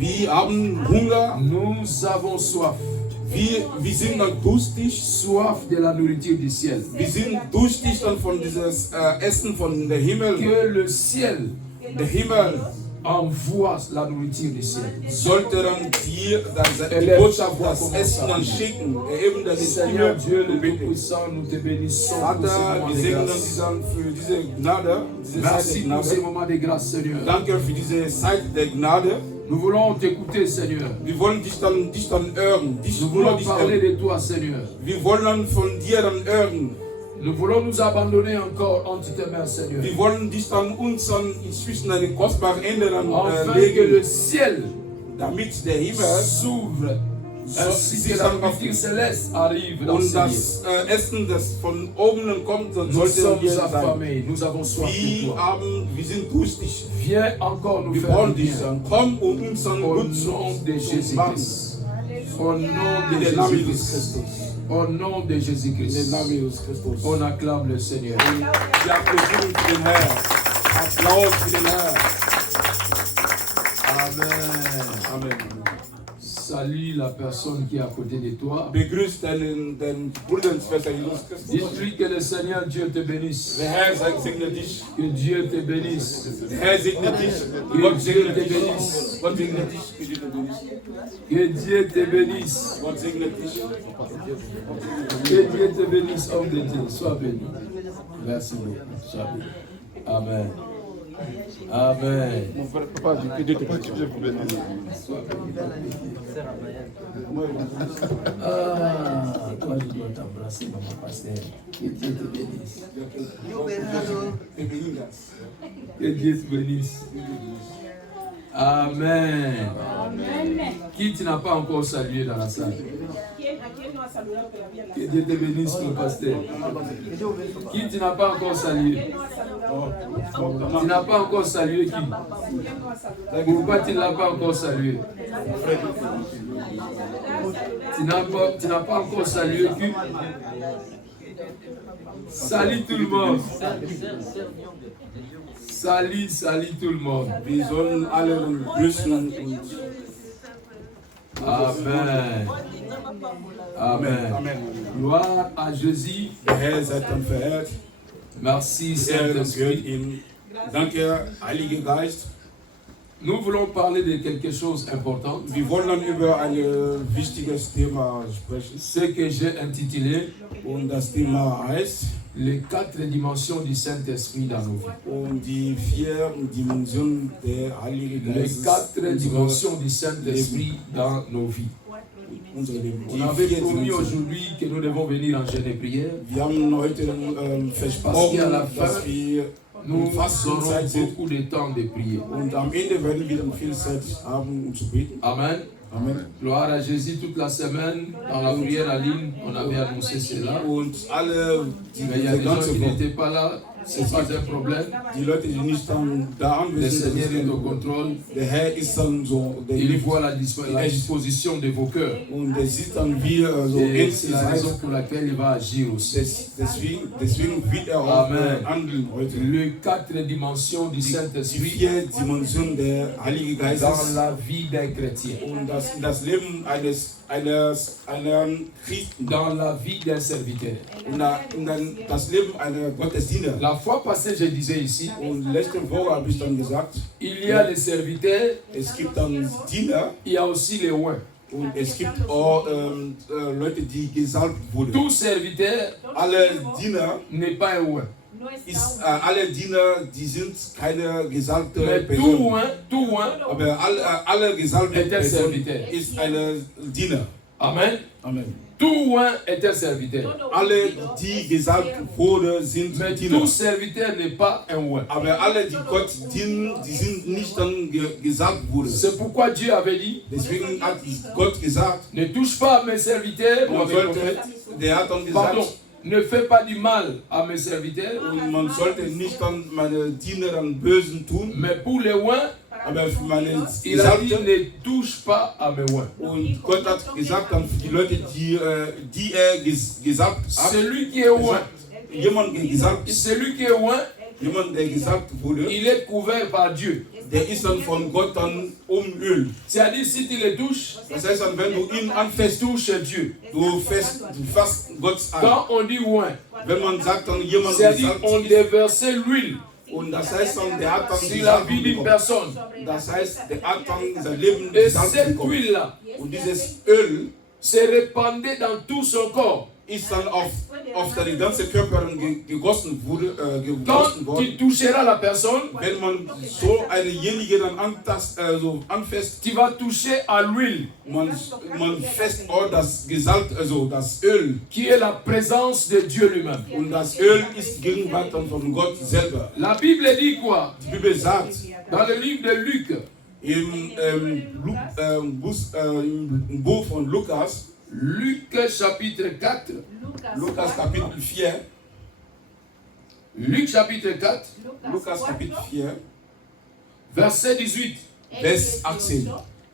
Wir haben Hunger. Nous avons soif. Wir sind dann durstig. Soif de la nourriture du ciel. Wir sind durstig dann von dieses Essen von der Himmel. Que le ciel, Der Himmel envoie la nourriture du ciel. sollte dann dir die Botschaft, das Essen dann schicken. Eben deine Seigneur Dieu, le Stimme. Tout-Puissant, nous te bénissons pour Vater, ce moment wir de segnen grâce. dann für diese Gnade, diese Zeit der Merci pour ces Gnade. moments de grâce, Seigneur. Danke für diese Zeit der Gnade. Nous voulons t'écouter, Seigneur. Wir wollen dich dann hören. Nous voulons parler de toi, Seigneur. Wir wollen dann von dir dann hören. Nous voulons nous abandonner encore entre tes mains, Seigneur. Wir wollen dich dann uns dann inzwischen eine kostbare Ende dann Afin que legen, le ciel damit der Himmel s'ouvre, ainsi que la nourriture céleste arrive dans und ce lieu. das Essen, das von oben kommt, dann Nous sollte sommes hier sein. affamés, nous avons soif de toi. Wir sind durstig. Viens encore nous Wir faire brauchen du dich bien. dann. Komm und uns dann Au gut zu nom de zu machen. Jésus-Christ. Au nom de In den Namen Jesus Jésus-Christ. Christus. Au nom de In den Jésus-Christ. Namen Jesus Christus. On acclame le Seigneur. Wir applaudieren für den Herrn. Applaus für den Herrn. Amen. Amen. Salue la personne qui est à côté de toi. Begrüßt deinen Bruder und Schwester Jesus Christus. Dis-lui que le Seigneur Dieu te bénisse. Der Herr segne dich. Que Dieu te bénisse. Der Herr segne dich. Gott segne dich. Gott segne dich. Que Dieu te bénisse. Gott segne dich. Que Dieu te bénisse, homme de Dieu. Sois béni. Merci beaucoup. Sois béni. Amen. Amen. Papa, que Dieu te bénisse. Ah, toi, je dois t'embrasser, maman pasteur. Que Dieu te bénisse. Que Dieu te bénisse. Amen. Qui tu n'as pas encore salué dans la salle? Que Dieu te bénisse, mon pasteur. Qui tu n'as pas encore salué? Tu n'as pas encore salué qui? Pourquoi tu ne l'as pas encore salué? Tu n'as pas encore salué qui? Salut tout le monde. Salut tout le monde. Wir sollen alle grüßen und Amen. Amen. Amen. Gloire à Jésus. Der Herr sei dann verehrt. Merci Er gehört Saint-Esprit. ihm. Danke, Heiliger Geist. Nous voulons parler de quelque chose d'important. Wir wollen dann über ein wichtiges Thema sprechen. Ce que j'ai intitulé Und das Thema heißt les 4 dimensions du Saint-Esprit dans nos vies. um die 4 Dimensionen der Heiligen Les Geistes. 4 dimensions du Saint-Esprit dans nos vies. Unser Leben. On Die avait 4 promis Dimensionen. aujourd'hui que nous devons venir en jeûne et prière. Wir haben heute versprochen, dass wir Nous in Fastenzeit aurons sind beaucoup de temps de prier. und am Ende werden wir dann viel Zeit haben, um zu beten. Amen. Amen. Gloire à Jésus toute la semaine. Dans la prière en ligne, on avait annoncé cela. Und alle, Mais il y a die des gens ganze qui Woche, n'étaient pas là. Ce n'est pas un problème. die Leute, die nicht dann da Le anwesend Seigneur est au sind, contrôle. der Herr ist dann so, der Il liebt voit la disposition de vos cœurs. und der sieht dann, wie so Et ernst c'est ihr la seid. raison pour laquelle il va agir aussi. Deswegen wird er auch Amen. handeln heute. Les 4 dimensions du Die Saint-Esprit 4 Dimensionen der Heiligen dans Geistes la vie d'un chrétien, und das Leben einer Christen dans la vie d'un serviteur. und dann das Leben einer Gottesdiener. La fois passée, je disais ici, Und letzte Woche habe ich dann gesagt, il y a les serviteurs, es gibt dann Diener il y a aussi les oins. und es gibt auch Leute, die gesalbt wurden. Tout serviteur Alle Diener, n'est pas un oin. alle Diener, die sind keine gesalbte Mais Person. tout oin Aber alle gesalbte est un Person serviteur. ist eine Diener. Amen. Amen. Tout oin est un serviteur. Alle, die gesalbt wurden, sind Mais Diener. tout serviteur n'est pas un oin. Aber alle, die Gott dienen, die sind nicht dann gesalbt wurden. C'est pourquoi Dieu avait dit, Deswegen hat Gott gesagt, ne touche pas à mes serviteurs ou à man mes sollte, prophètes. der hat dann Pardon, gesagt, ne fais pas du mal à mes serviteurs, und man sollte nicht dann meine Diener an Bösen tun, mais pour les oins, aber für meine il a dit Gesalbten. ne touche pas à mes oins. Und Gott hat gesagt dann für die Leute, die er gesalbt hat, Celui qui est oint, jemand gesalbt ist, celui qui est oint, jemand der gesalbt wurde, il est couvert par Dieu. der ist dann von Gott dann Öl. C'est-à-dire, si tu le touches, Das heißt dann, wenn du ihn anfasst, touche Dieu. du fasst Gottes an. Quand on dit oint, Wenn man sagt dann jemand c'est-à-dire, on gesalbt ist, déversait l'huile und das heißt dann, der hat dann sur die la Salbung vie d'une bekommen. personne. Das heißt, der hat dann sein Leben Et gesalbt cette bekommen. huile-là Und dieses Öl se répandait dans tout son corps. ist dann auf seine ganze Körper gegossen Quand worden. tu toucheras la personne, Wenn man so einenjenige dann anfasst, tu vas toucher à l'huile, man fasst auch das Gesalbt, also das Öl. qui est la présence de Dieu lui-même. Und das Öl ist Gegenwart dann von Gott selber. La Bible dit quoi? Die Bibel sagt Dans le livre de Luc, im Buch von Lukas, Luc chapitre 4, Lukas Kapitel 4, Luc chapitre 4, Lukas Kapitel 4, verset 18. Vers 18.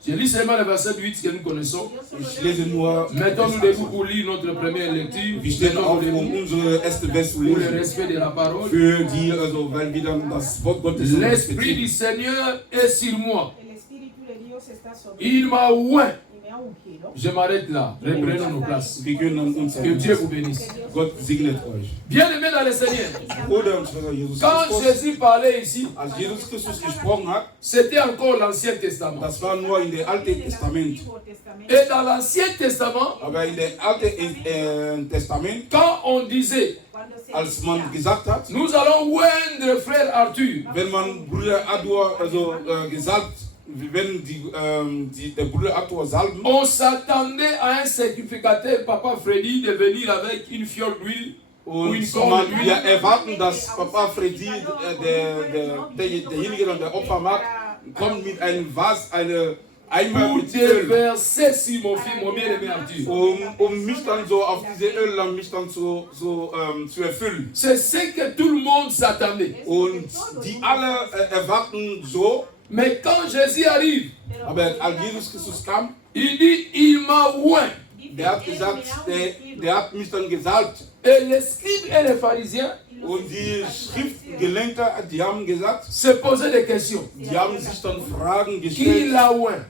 Je lis seulement le verset 8 que nous connaissons. Ich lese nur, Mettons-nous debout pour lire notre première lecture. wir stehen auf, Mettons-nous unsere erste Vers zu pour le lesen. respect de la parole. Für die, also weil wir dann das Wort Gottes L'Esprit du Seigneur est sur moi. El Espíritu de Dios está sobre Il m'a oint. y me ha ungido. Je m'arrête là. Reprenons nos places. Wir können dann uns Que Dieu vous bénisse. Gott segnet euch. Bien-aimés dans le Seigneur, Bruder und Schwester Jesus quand Christus, Jésus parlait ici, als Jesus Christus gesprochen hat, c'était encore l'Ancien Testament. das war nur in der Alten Testament. Antiguo Testamento. Et dans l'Ancien Testament, Aber in der Alten Testament, quand on disait, Cuando se als man decía, gesagt hat, nous allons oindre frère Arthur, wenn man Bruder Arthur gesagt, wenn der Bruder Arthur salben, on s'attendait à un sacrificateur, Papa Freddy, de venir avec une fiole d'huile ou une und corne wir d'huile erwarten, dass Papa Freddy, derjenige, der Opfer macht, kommt mit einem Vas, eine Eimer pour mit Öl, déverser sur mon fils, mon bien-aimé Arthur. um mich dann so auf diese Öl dann mich dann zu erfüllen. C'est ce que tout le monde s'attendait. Und die alle erwarten so, Mais quand Jésus arrive, aber als Jesus Christus kam, il dit, il m'a oint. der hat gesagt, der hat mich dann gesalbt. Et les scribes et les pharisiens Und die Schriftgelehrten, die haben gesagt, se posaient des questions. die haben sich dann Fragen Qui gestellt, l'a oint?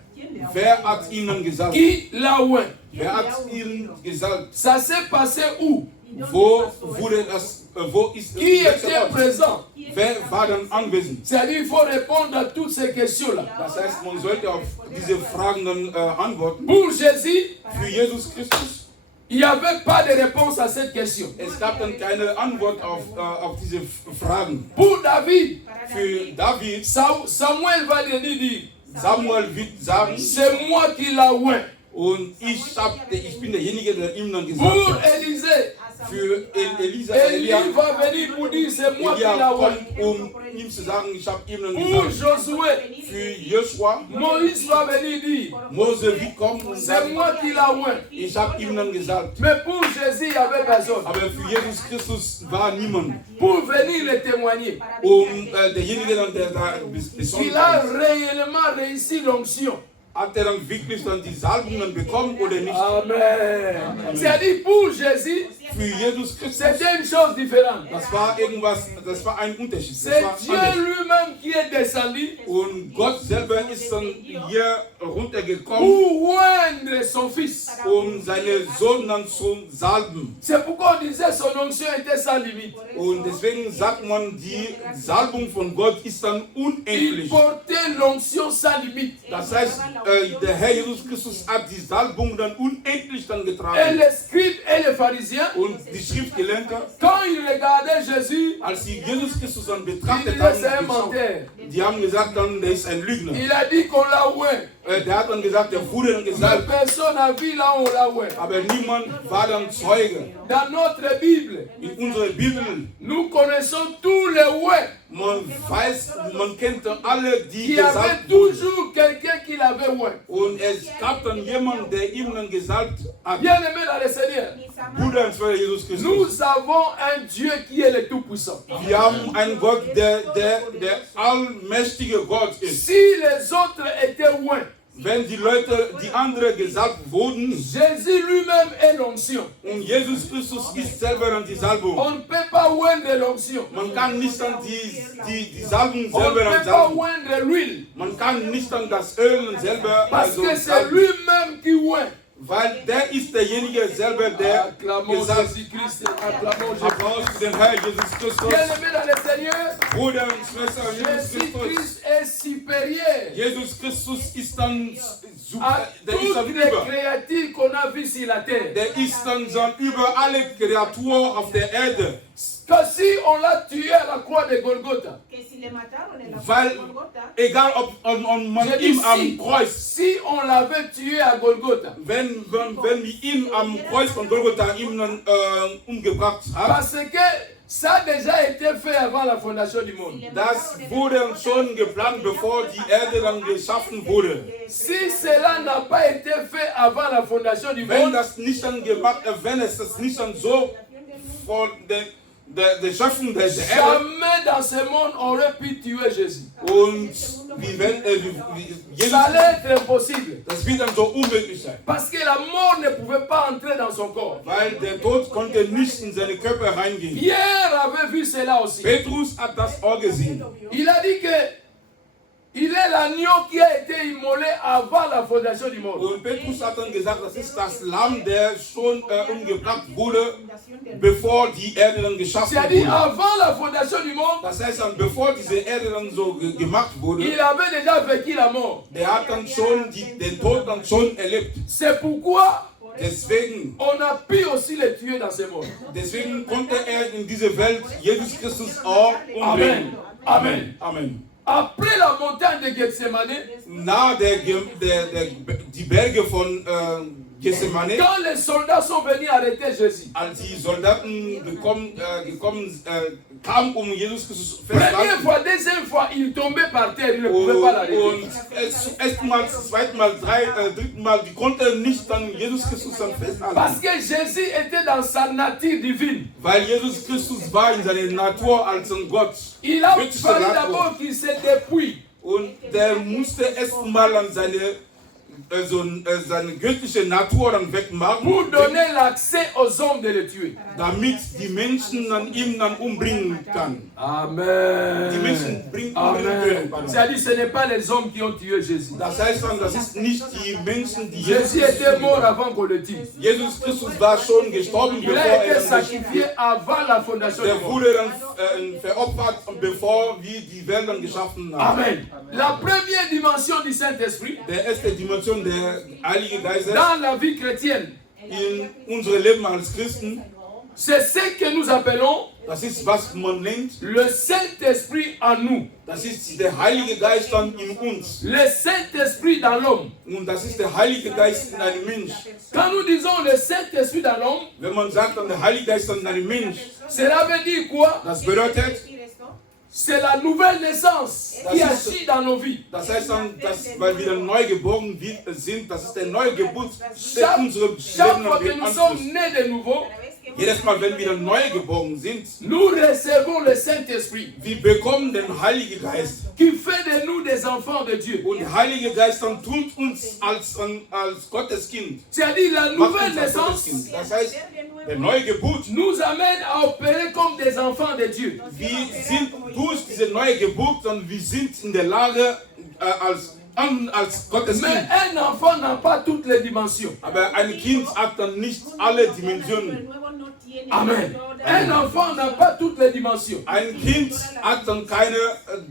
wer hat ihnen gesalbt? Qui l'a oint? Wer hat ihnen gesalbt? Ça s'est passé où? Wo wurde das, wo ist Qui welcher était Ort? présent? Wer war dann anwesend? C'est-à-dire, il faut répondre à toutes ces questions-là. Das heißt, man sollte auf diese Fragen dann antworten. Pour Jésus, Für Jesus Christus, il n'y avait pas de réponse à cette question. es gab dann keine Antwort auf diese Fragen. Pour David, Für David, Samuel va venir dire, Samuel wird sagen, c'est moi qui l'a oint. und ich bin derjenige, der ihm dann Pour gesagt hat. Élisée, Für Elia Élie va venir pour dire, c'est moi qui l'a oint. kommt, ihm zu sagen, ich habe ihm dann Pour gesagt. Josué, Für Joshua, Moïse va venir dire, Mose wird kommen und c'est sagen, moi qui l'a oint. ich habe ihm dann gesagt. Mais pour Jésus, il n'y avait personne. Aber für Jesus Christus war niemand, Pour venir le témoigner. Derjenige, dann, der da besonders Il a ist. réellement réussi l'onction. Hat er dann wirklich dann die Salbungen bekommen oder nicht? Amen. C'est-à-dire, pour Jésus, Für Jesus Christus, c'était une chose différente. das war irgendwas, das war ein Unterschied. Das C'est war Dieu anders. lui-même qui est descendu Und Gott selber ist dann hier runtergekommen, pour oindre son fils. seinen Sohn dann zu salben. C'est pourquoi on disait son onction était sans limite. Und deswegen sagt man, die Salbung von Gott ist dann Il unendlich. portait l'onction sans limite. Das heißt, der Herr Jesus Christus hat die Salbung dann unendlich dann Et getragen. les scribes et les pharisiens, Und die Schriftgelehrten, quand ils regardaient Jésus, als sie Jesus Christus dann ils betrachtet disaient c'est un haben, menteur. die haben gesagt, dann, der ist ein Lügner. Il a dit qu'on l'a oint. Der hat dann gesagt, der wurde dann Mais gesagt, personne n'a vu là où on l'a oint. aber niemand war dann Zeuge. Dans notre Bible, In unserer Bibel, nous connaissons tous les oints. man weiß, man kennt dann alle, die Il y avait gesalbt wurden. toujours quelqu'un qui l'avait oint. Und es gab dann jemanden, der ihm dann gesalbt hat. Bien-aimé dans le Seigneur, Bruder und Schwester Jesus Christus. nous avons un Dieu qui est le Tout-Puissant. Wir haben einen Gott, der allmächtige Gott ist. Si les autres étaient oints, wenn die Leute, die anderen gesalbt wurden, Jésus lui-même est l'onction. und Jesus Christus ist selber dann die Salbung. On ne peut pas oindre l'onction. Man kann nicht dann die Salbung On ne selber dann peut pas salben. oindre l'huile. Man kann nicht dann das Öl selber Parce also que c'est salben, lui-même qui oint. weil der ist derjenige selber, der Acclamons gesalbt. Jésus-Christ. Acclamons Jésus. Applaus für den Herrn Jesus Christus. Bien-aimés dans le Seigneur, Bruder und Schwester, Jesus Christus. Jésus-Christ est supérieur Jesus Christus ist dann à der ist dann toutes les über. créatures qu'on a vues sur la terre. Der ist dann über alle Kreaturen auf der Erde. Que si on l'a tué à la croix de Golgotha, Que si le mataron en la Weil, cruz de Golgotha, egal ob man je dis ihn am si, Kreuz, si on l'avait tué à Golgotha, wenn wir ihn am Kreuz von Golgotha ihm dann umgebracht haben, parce que ça a déjà été fait avant la fondation du monde. das wurde schon geplant, bevor die Erde dann geschaffen wurde. Si cela n'a pas été fait avant la fondation du Wenn monde, das nicht dann gemacht, wenn es das nicht dann so von der Schöpfung der Erde jamais dans ce monde on aurait pu tuer Jésus. und Jesus, Ça allait être impossible. das wird dann so unmöglich sein. Parce que la mort ne pouvait pas entrer dans son corps. Weil der Tod konnte nicht in seine Körper reingehen. Pierre avait vu cela aussi. Petrus hat das auch gesehen. Il a dit que il est l'agneau qui a été immolé avant la fondation du monde. Und Petrus hat dann gesagt, das ist das Lamm, der schon umgebracht wurde, bevor die Erde dann geschaffen C'est-à-dire wurde. avant la fondation du monde, Das heißt dann, bevor diese Erde dann so gemacht wurde, il avait déjà vécu la mort. der hat dann schon den Tod dann schon erlebt. C'est pourquoi Deswegen, on a pu aussi le tuer dans ce monde. deswegen konnte er in diese Welt Jesus Christus auch Amen. umbringen. Amen. Amen. Après la montagne de Gethsemane, Nahe die Berge von Gethsemane, quand les soldats sont venus arrêter Jésus, als die Soldaten kamen, Jesus Christus première festzuhalten. fois, deuxième fois, il tombait par terre, il ne pouvait pas l'arrêter. Und erstmals, zweitmal, drittmal, die konnten nicht dann Jesus Christus dann Parce festhalten. que Jésus était dans sa nature divine. Weil Jesus Christus war in seiner Natur als ein Gott. Il a Göttliche fallu Natur. d'abord qu'il se dépouille. Und der musste erstmal an seine göttliche Natur dann wegmachen, Pour donner l'accès aux hommes de le tuer. damit die Menschen dann ihn dann umbringen kann. Die Amen. Menschen umbringen Amen. können. C'est-à-dire, ce n'est pas les hommes qui ont tué Jésus. Das heißt dann, das ist nicht die Menschen, die Jésus était mort avant qu'on le tue. Jesus Christus war schon gestorben, Il bevor a été er sacrifié avant la fondation du der monde. wurde dann veropfert, bevor wir die Welt dann geschaffen haben. Amen. La première dimension du Saint-Esprit Der erste Dimension der Heilige Geist dans la vie chrétienne, in unserem Leben als Christen, c'est ce que nous appelons das ist, was man nennt, le Saint-Esprit en nous. das ist der Heilige Geist dann in uns. Le Saint-Esprit dans l'homme. Und das ist der Heilige Geist in einem Mensch. Quand nous disons le Saint-Esprit dans l'homme, Wenn man sagt, dann der Heilige Geist in einem Mensch, cela veut dire quoi? das bedeutet, C'est la nouvelle naissance qui Das ist- agit dans nos vies. das heißt dann, dass, weil wir dann neu geboren sind, das ist der neue Geburt, der Chaque, unsere chaque Leben fois que dann nous sommes beeinflusst. nés de nouveau, Jedes Mal, wenn wir dann neu geboren sind, nous recevons le Saint-Esprit wir bekommen den Heiligen Geist. qui fait de nous des enfants de Dieu. Und der Heilige Geist dann tut uns als Gottes Kind. C'est-à-dire la Macht nouvelle uns als Gottes naissance Kind. Das heißt, der neue Geburt, nous amène à opérer comme des enfants de Dieu. wir sind durch diese neue Geburt, dann wir sind in der Lage, als Gottes Mais Kind. un enfant n'a pas toutes les dimensions. Aber ein Kind hat dann nicht alle Dimensionen. Amen. Un enfant n'a pas toutes les dimensions. Ein Kind hat dann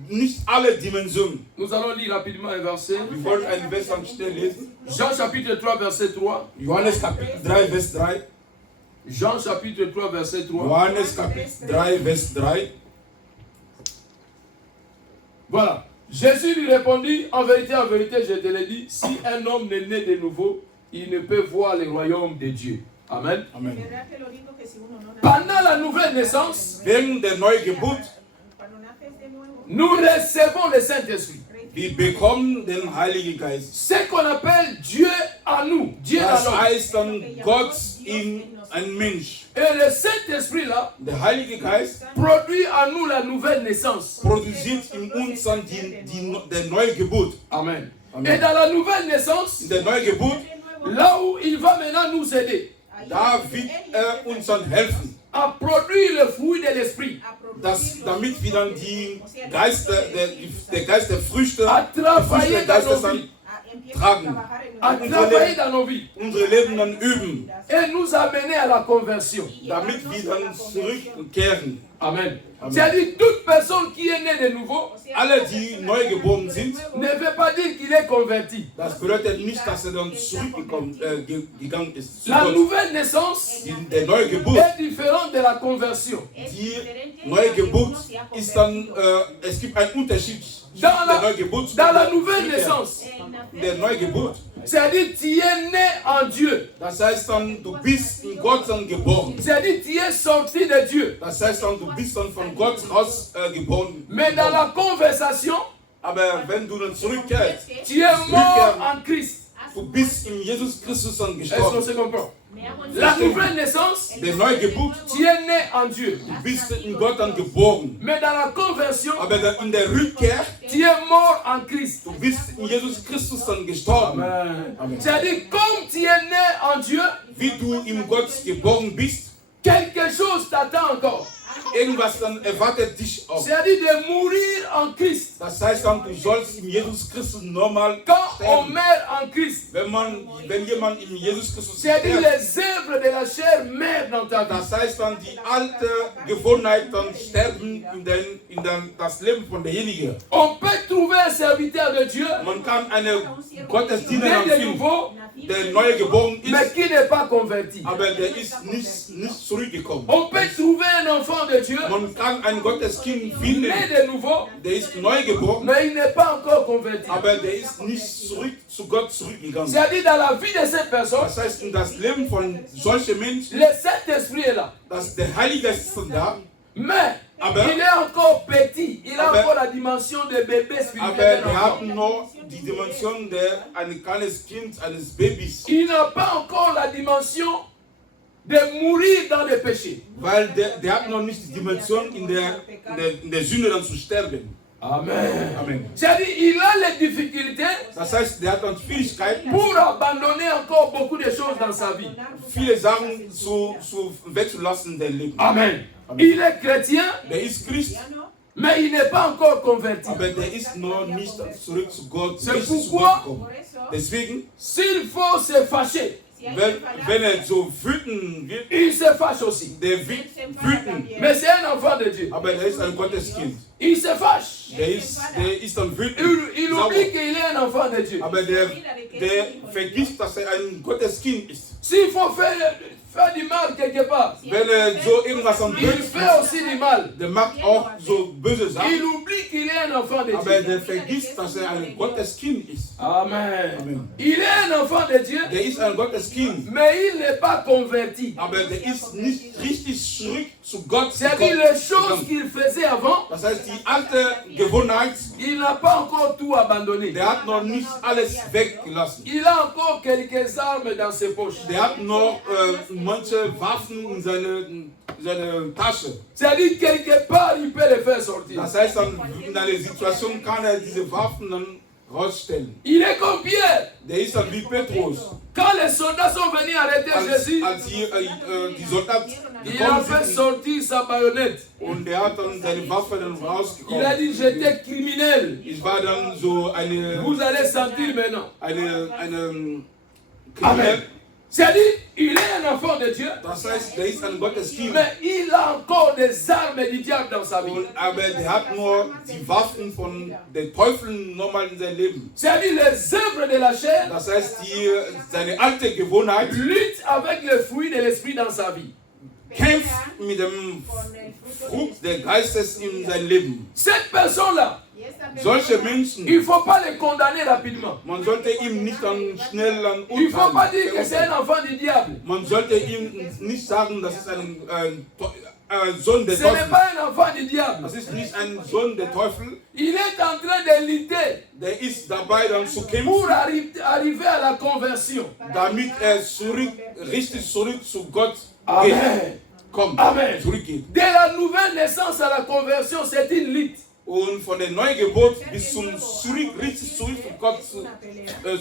nicht alle Dimensionen. Nous allons lire rapidement un verset. Wir wollen einen Vers am schnell lesen. Jean chapitre 3, verset 3. Johannes Kapitel 3, Vers 3. Jean chapitre 3, verset 3. Johannes Kapitel 3, Vers 3. Voilà. Jésus lui répondit, en vérité, je te le dis, si un homme n'est né de nouveau, il ne peut voir le royaume de Dieu. Amen. Amen. Pendant la nouvelle naissance, Während der Neugeburt, nous recevons le Saint-Esprit. wir bekommen den Heiligen Geist. Ce qu'on appelle Dieu en nous, Dieu en Das nous. heißt dann Gott in ein Mensch. Et le Saint-Esprit là Der Heilige Geist produit en nous la nouvelle naissance. produziert in uns dann der Neugeburt. Amen. Et dans la nouvelle naissance, In der Neugeburt, là où il va maintenant nous aider da wird uns dann helfen, à produire le fruit de l'esprit, damit wir dann die Geist, der Geist der Früchte, à die Früchte travailler des dans Geistes nos dann vies, tragen, à travailler dans nos vies unsere Leben dann üben, et nous amener à la conversion. damit wir dann zurückkehren. Amen. C'est-à-dire toute personne qui est née de nouveau Alle, die neu geboren sind, ne veut pas dire qu'il est converti. das bedeutet nicht, dass er dann zurückgegangen ist zu La Gott. nouvelle naissance Der neue Geburt, est différente de la conversion. die neue Geburt ist dann, es gibt einen Unterschied Dans der Neugeburt. dans la nouvelle naissance, Der Neugeburt, c'est-à-dire tu es né en Dieu. das heißt dann, du bist in Gott dann geboren. C'est-à-dire tu es sorti de Dieu. Das heißt dann, du bist dann von Gott aus geboren. Mais dans la conversation, Aber wenn du dann zurückkehrst, tu es mort en Christ. du bist in Jesus Christus dann Est-ce qu'on gestorben. se comprend? La nouvelle naissance, Der Neugeburt, tu es né en Dieu. du bist in Gott dann geboren. Mais dans la conversion, Aber dann in der Rückkehr, tu es mort en Christ. du bist in Jesus Christus dann gestorben. Amen. C'est-à-dire, comme tu es né en Dieu, Wie du in Gott geboren bist, quelque chose t'attend encore. irgendwas dann erwartet dich auch. C'est-à-dire de mourir en Christ. Das heißt dann, du sollst in Jesus Christus normal Quand on sterben. meurt en Christ, Wenn jemand in Jesus Christus c'est-à-dire stirbt, les œuvres de la chair meurent dans ta vie. das heißt dann, die alte Gewohnheit dann sterben in das Leben von derjenigen. On peut trouver un serviteur de Dieu, Man kann eine Gottesdiener né de finden, nouveau, der neu geboren mais ist, qui n'est pas converti. aber der ist nicht zurückgekommen. On peut trouver un enfant de Dieu, Man kann ein Gotteskind né finden, de nouveau, der ist neu geboren, mais il n'est pas encore converti. aber der ist nicht zurück zu Gott zurückgegangen. C'est-à-dire dans la vie de ces personnes, Das heißt, in das Leben von solchen Menschen, le Saint-Esprit est là. dass der Heilige Geist ist dann da, Mais Aber- il est encore petit. Il a Aber- encore la dimension de bébé aber spirituel. er hat noch die Dimension eines kleines Kind, eines Babys, Il n'a pas encore la dimension de mourir dans le péché. weil der hat noch nicht die Dimension in der Sünde dann zu sterben. Amen. Amen. C'est-à-dire il a les difficultés Das heißt, der hat dann Schwierigkeiten, pour abandonner encore beaucoup de choses dans sa vie. viele Sachen wegzulassen in dein Leben. Amen. Amen. Il est chrétien, Der ist Christ, mais il n'est pas encore converti. aber der ist noch nicht zurück zu Gott, C'est richtig zu pourquoi- Gott gekommen. Deswegen, S'il faut se fâcher, wenn er so wütend wird, il se fâche aussi. der wird wütend, Mais c'est un enfant de Dieu. aber der ist ein Gotteskind. Il se fâche. Der ist dann wütend. Il sauer. oublie qu'il est un enfant de Dieu. Aber der vergisst, dass er ein Gotteskind ist. S'il faut faire du mal quelque part, Wenn er so irgendwas am il Bösen fait aussi du mal. der macht auch so böse Il Sachen, oublie qu'il est un enfant de aber Dieu. der vergisst, dass er ein Gotteskind ist. Amen. Amen. Il est un enfant de Dieu, Der ist ein Gotteskind, mais il n'est pas converti. aber der ist nicht richtig zurück zu Gott C'est-à-dire gekommen. les choses qu'il faisait avant, Das heißt, die alte Gewohnheit, il n'a pas encore tout abandonné. der hat noch nicht alles weggelassen. Il a encore quelques armes dans ses poches. Der hat noch manche Waffen in seine Tasche. C'est-à-dire quelque part, il peut les faire sortir. Das heißt, dann in einer Situation kann er diese Waffen dann rausstellen. Il est comme Pierre. Der ist dann wie Petrus. Quand les soldats sont venus arrêter Jésus, Als die Soldaten il a gekommen fait sind sortir sa baïonnette. und der hat dann seine Waffe dann Il a rausgekommen. dit, j'étais criminel. Ich war dann so Vous allez sentir maintenant. eine Amen. Kriminelle. C'est-à-dire, il est un enfant de Dieu, Das heißt, der ist ein Gotteskind. mais il a encore des armes du diable dans sa vie. Aber der hat nur die Waffen von den Teufeln nochmal in sein Leben. C'est-à-dire, les œuvres de la chair Das heißt, seine alte Gewohnheit luttent avec le fruit de l'esprit dans sa vie. kämpft mit dem Frucht des Geistes in sein Leben. Cette personne-là, Solche Menschen, il ne faut pas les condamner rapidement. man sollte ihm nicht dann schnell ein Il ne faut pas dire que c'est Urteil. un enfant du diable. Man sollte ihm nicht sagen, das ist ein Sohn des Ce n'est Teufels. pas un enfant du diable. Das ist nicht ein Sohn der Teufel. Il est en train de lutter Der ist dabei dann zu kämpfen, pour arriver à la conversion. damit er richtig zurück zu Gott Amen. kommt, Amen. zurückgeht. De la nouvelle naissance à la conversion, c'est une lutte. Und von der Neugeburt bis zum richtig zurück zu Gott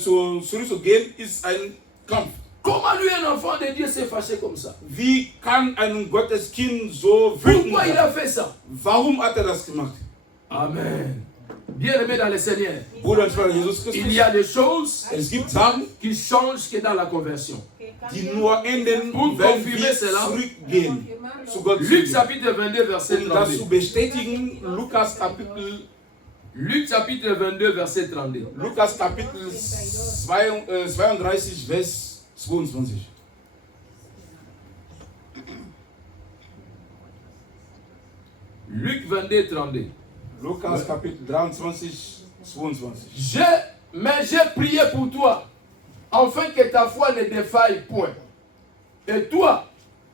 zurück zu gehen, ist ein Kampf. Comment lui, un enfant de Dieu, s'est fâché comme ça? Wie kann ein Gotteskind so wütend Pourquoi il a sein? fait ça? Warum hat das gemacht? Amen. Bien-aimé dans le Seigneur, Bruder und Schwester Jesus il y Christus, a des choses es gibt Sachen, qui changent que dans la conversion. die nur enden, Pour wenn confirmer wir cela, zurückgehen zu Gott. Luc chapitre 22, verset Um das zu 32. bestätigen, Lukas Kapitel Luc chapitre 22, verset 32. 32, Vers 22. Luc 22, 32. Lukas Kapitel 23, 22. Mais j'ai prié pour toi, afin que ta foi ne défaille point. Et toi,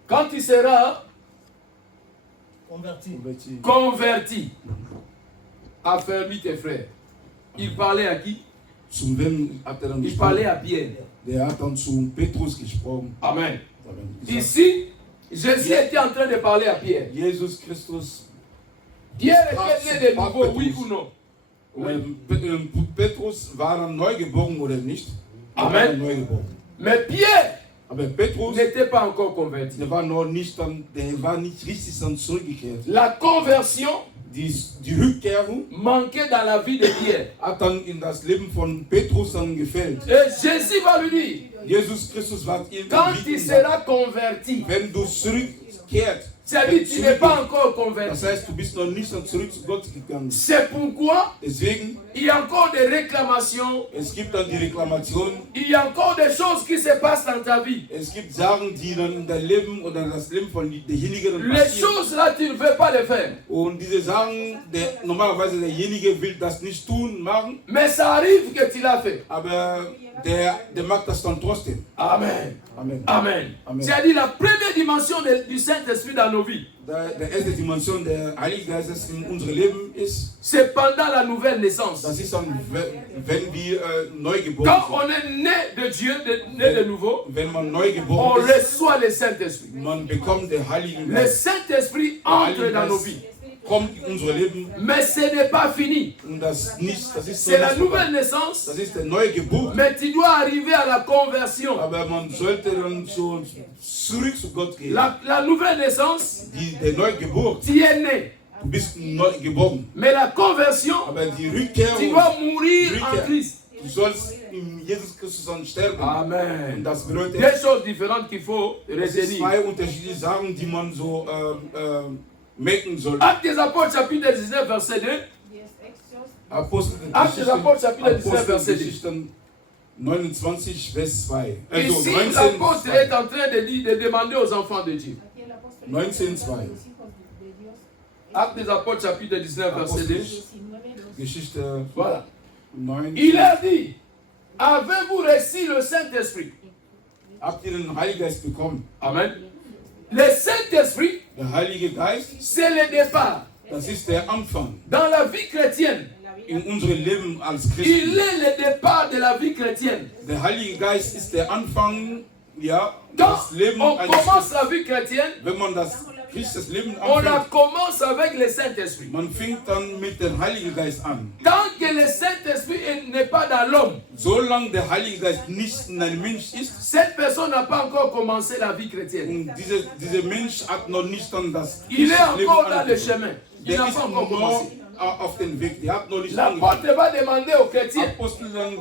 quand tu seras converti, affermis tes frères. Il parlait à qui? Zum wem hat dann Il parlait à Pierre. Der hat dann zu Petrus gesprochen. Amen. Er hat gesagt, Ici, Jésus était en train de parler à Pierre. Jesus Christus, Pierre était né de nouveau, oui ou non? Petrus war dann neugeboren oder nicht? Amen. Er war neugeboren. Mais Pierre Aber Petrus, n'était pas encore converti. der war nicht richtig dann zurückgekehrt. La conversion Die Rückkehrung manquait dans la vie de Pierre. hat dann in das Leben von Petrus dann gefällt. Et Jésus va lui dire, Jesus Christus war ihm quand tu seras converti, wenn du zurückkehrt, c'est-à-dire tu n'es pas encore das converti. heißt, du bist noch nicht dann zurück zu Gott gegangen. C'est pourquoi Deswegen, il y a encore des réclamations, es gibt dann die Reklamation, il y a encore des choses qui se passent dans ta vie. es gibt Sachen, die dann in dein Leben oder das Leben von derjenigen dann Les passieren. choses là, tu ne veux pas les faire. Und diese Sachen, normalerweise derjenige will das nicht tun, machen, Mais ça arrive que tu l'as fait. aber der macht das dann trotzdem. Amen. Amen. Amen. Amen. C'est-à-dire la première dimension du Saint-Esprit dans nos vies, Der erste Dimension der Heiligen Geistes in unserem Leben ist, c'est pendant la nouvelle naissance. das ist dann, wenn wir neu geboren Quand sind. on est né de Dieu, né de nouveau, Wenn man neu on geboren ist, reçoit le Saint-Esprit. man bekommt den Heiligen Le Geist. Saint-Esprit Der entre Heilige dans nos Geist vies. kommt in unser Leben Mais ce n'est pas fini. und das ist C'est la nicht nouvelle vorbei. naissance, Das ist der neue Geburt. mais tu dois arriver à la conversion. Aber man sollte dann so zurück zu Gott gehen. La nouvelle naissance, Der neue Geburt, tu es né. du bist neu geboren. Mais la conversion, Aber die tu Rückkehrung, dois mourir en Christ. du sollst in Jesus Christus dann sterben. Und Amen. das bedeutet, Deux choses différentes qu'il faut es sind retenir. zwei unterschiedliche Sachen, die man so merken sollte. Actes des Apôtres, chapitre 19, verset 2. Actes des Apôtres, chapitre 19, verset 2. Apostelgeschichten 29, Vers 2. Ici, 19, l'apôtre est en train de demander aux enfants de Dieu. 19, 2. Actes des Apôtres, chapitre 19, verset 2. Geschichte Voilà. 9. Il a dit, avez-vous reçu le Saint-Esprit? Habt ihr den Heiligen Geist bekommen? Amen. Le Saint-Esprit, Der Heilige Geist, c'est le départ. das ist der Anfang Dans la vie chrétienne, in unserem Leben als il Christen. est le départ de la vie chrétienne. Der Heilige Geist ist der Anfang, ja, Quand das Leben on eines commence Christen. la vie chrétienne, Wenn man das Christusleben on la anfängt, commence avec le Saint-Esprit. man fängt dann mit dem Heiligen Geist an. Tant que le Saint-Esprit n'est pas dans l'homme, Solange der Heilige Geist nicht in einem Mensch ist, cette personne n'a pas encore commencé la vie chrétienne. und dieser Mensch hat noch nicht dann das Il est Christusleben encore dans le angefangen. chemin. Il Der n'a ist pas encore noch commencé. auf dem Weg, der hat noch nicht angefangen. L'apôtre va demander aux chrétiens, Apostel dann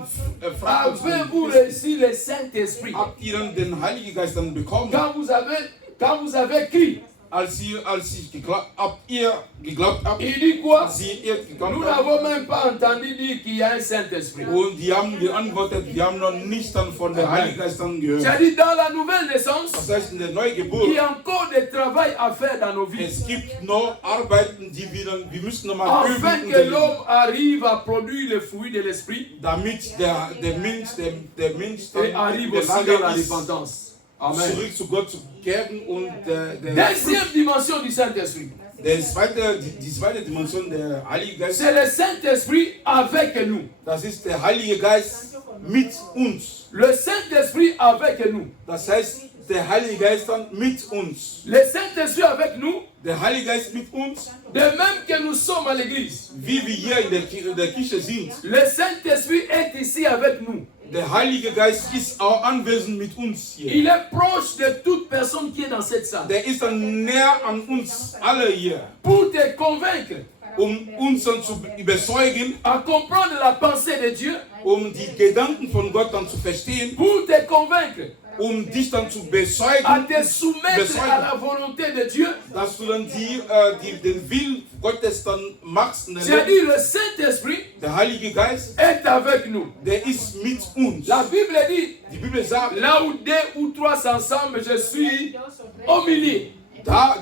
fragt avez-vous uns, reçu le Saint-Esprit? habt ihr dann den Heiligen Geist dann bekommen? Quand vous avez crié, Als ihr geglaubt habt, il dit quoi? als ihr geglaubt Nous habt, n'avons même pas entendu dire qu'il y a un Saint-Esprit. und die haben geantwortet, wir haben noch nicht dann von der Heiligen Geist dann gehört. C'est-à-dire, dans la nouvelle naissance, Das heißt, in der il Neugeburt, y a encore du travail à faire dans nos vies. es gibt noch Arbeiten, die wir müssen nochmal Afin üben, que l'homme arrive à produire le fruit de l'esprit damit der Mensch dann et arrive in der aussi dans la Lage ist, repentance. Amen. zurück zu Gott zu kehren und Deuxième dimension du Saint-Esprit. die zweite Dimension der Heilige Geist, C'est le Saint-Esprit avec nous. das ist der Heilige Geist mit uns. Le Saint-Esprit avec nous. Das heißt, der Heilige Geist dann mit uns. Le Saint-Esprit avec nous, Der Heilige Geist mit uns, De même que nous sommes à l'église, wie wir hier in der Kirche sind. le Saint-Esprit est ici avec nous. Der Heilige Geist ist auch anwesend mit uns hier. Il est proche de toute personne qui est dans cette salle. Der ist dann näher an uns alle hier, Pour te convaincre uns dann zu überzeugen, à comprendre la pensée de Dieu, die Gedanken von Gott dann zu verstehen, pour te convaincre dich dann zu à bezeugen, te soumettre à la volonté de Dieu. dass du dann den Willen Gottes dann machst. J'ai dit, le Saint-Esprit Der Heilige Geist, est avec nous. der ist mit uns. La Bible dit, Die Bibel sagt, là où deux ou trois s'ensemble, je suis au milieu.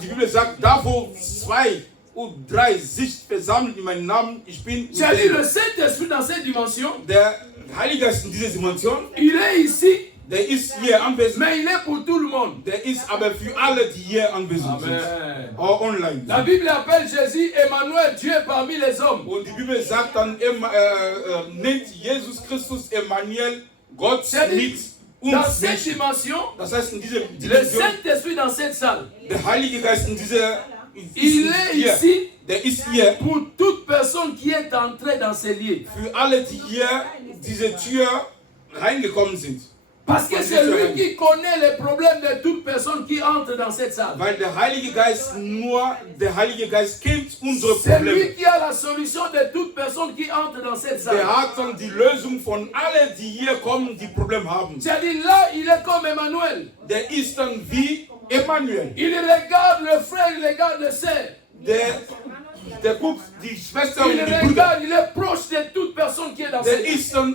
die Bibel sagt, da wo 2 und 3 sich versammeln in meinem Namen, ich bin. J'ai dit, le Saint-Esprit dans cette dimension, Der Heilige Geist in dieser Dimension, il est ici, der ist hier anwesend. mais il est pour tout le monde. Der ist aber für alle, die hier anwesend sind. Amen. Auch online. La Bible appelle Jésus Emmanuel, Dieu parmi les hommes. Und die Bibel sagt dann, nennt Jesus Christus Emmanuel, Gott mit Dans uns. cette Menschen. dimension, Das heißt, in dieser le Dimension, Saint-Esprit dans cette salle, der Heilige Geist in dieser, il est hier. ici Der ist hier pour toute personne qui est entrée dans ces lieux. für alle, die hier diese Tür reingekommen sind. Parce que c'est lui qui connaît les problèmes de toute personne qui entre dans cette salle. Weil der Heilige Geist kennt unsere C'est lui Probleme. qui a la solution de toute personne qui entre dans cette salle. Der hat dann die Lösung von allen, die hier kommen, die Probleme haben. J'ai dit là, il est comme Emmanuel. Der ist dann wie Emmanuel. Il regarde le frère, il regarde le sœur. Der guckt die Schwester und Il die Brüder. regarde, il est proche de toute personne qui est dans cette salle.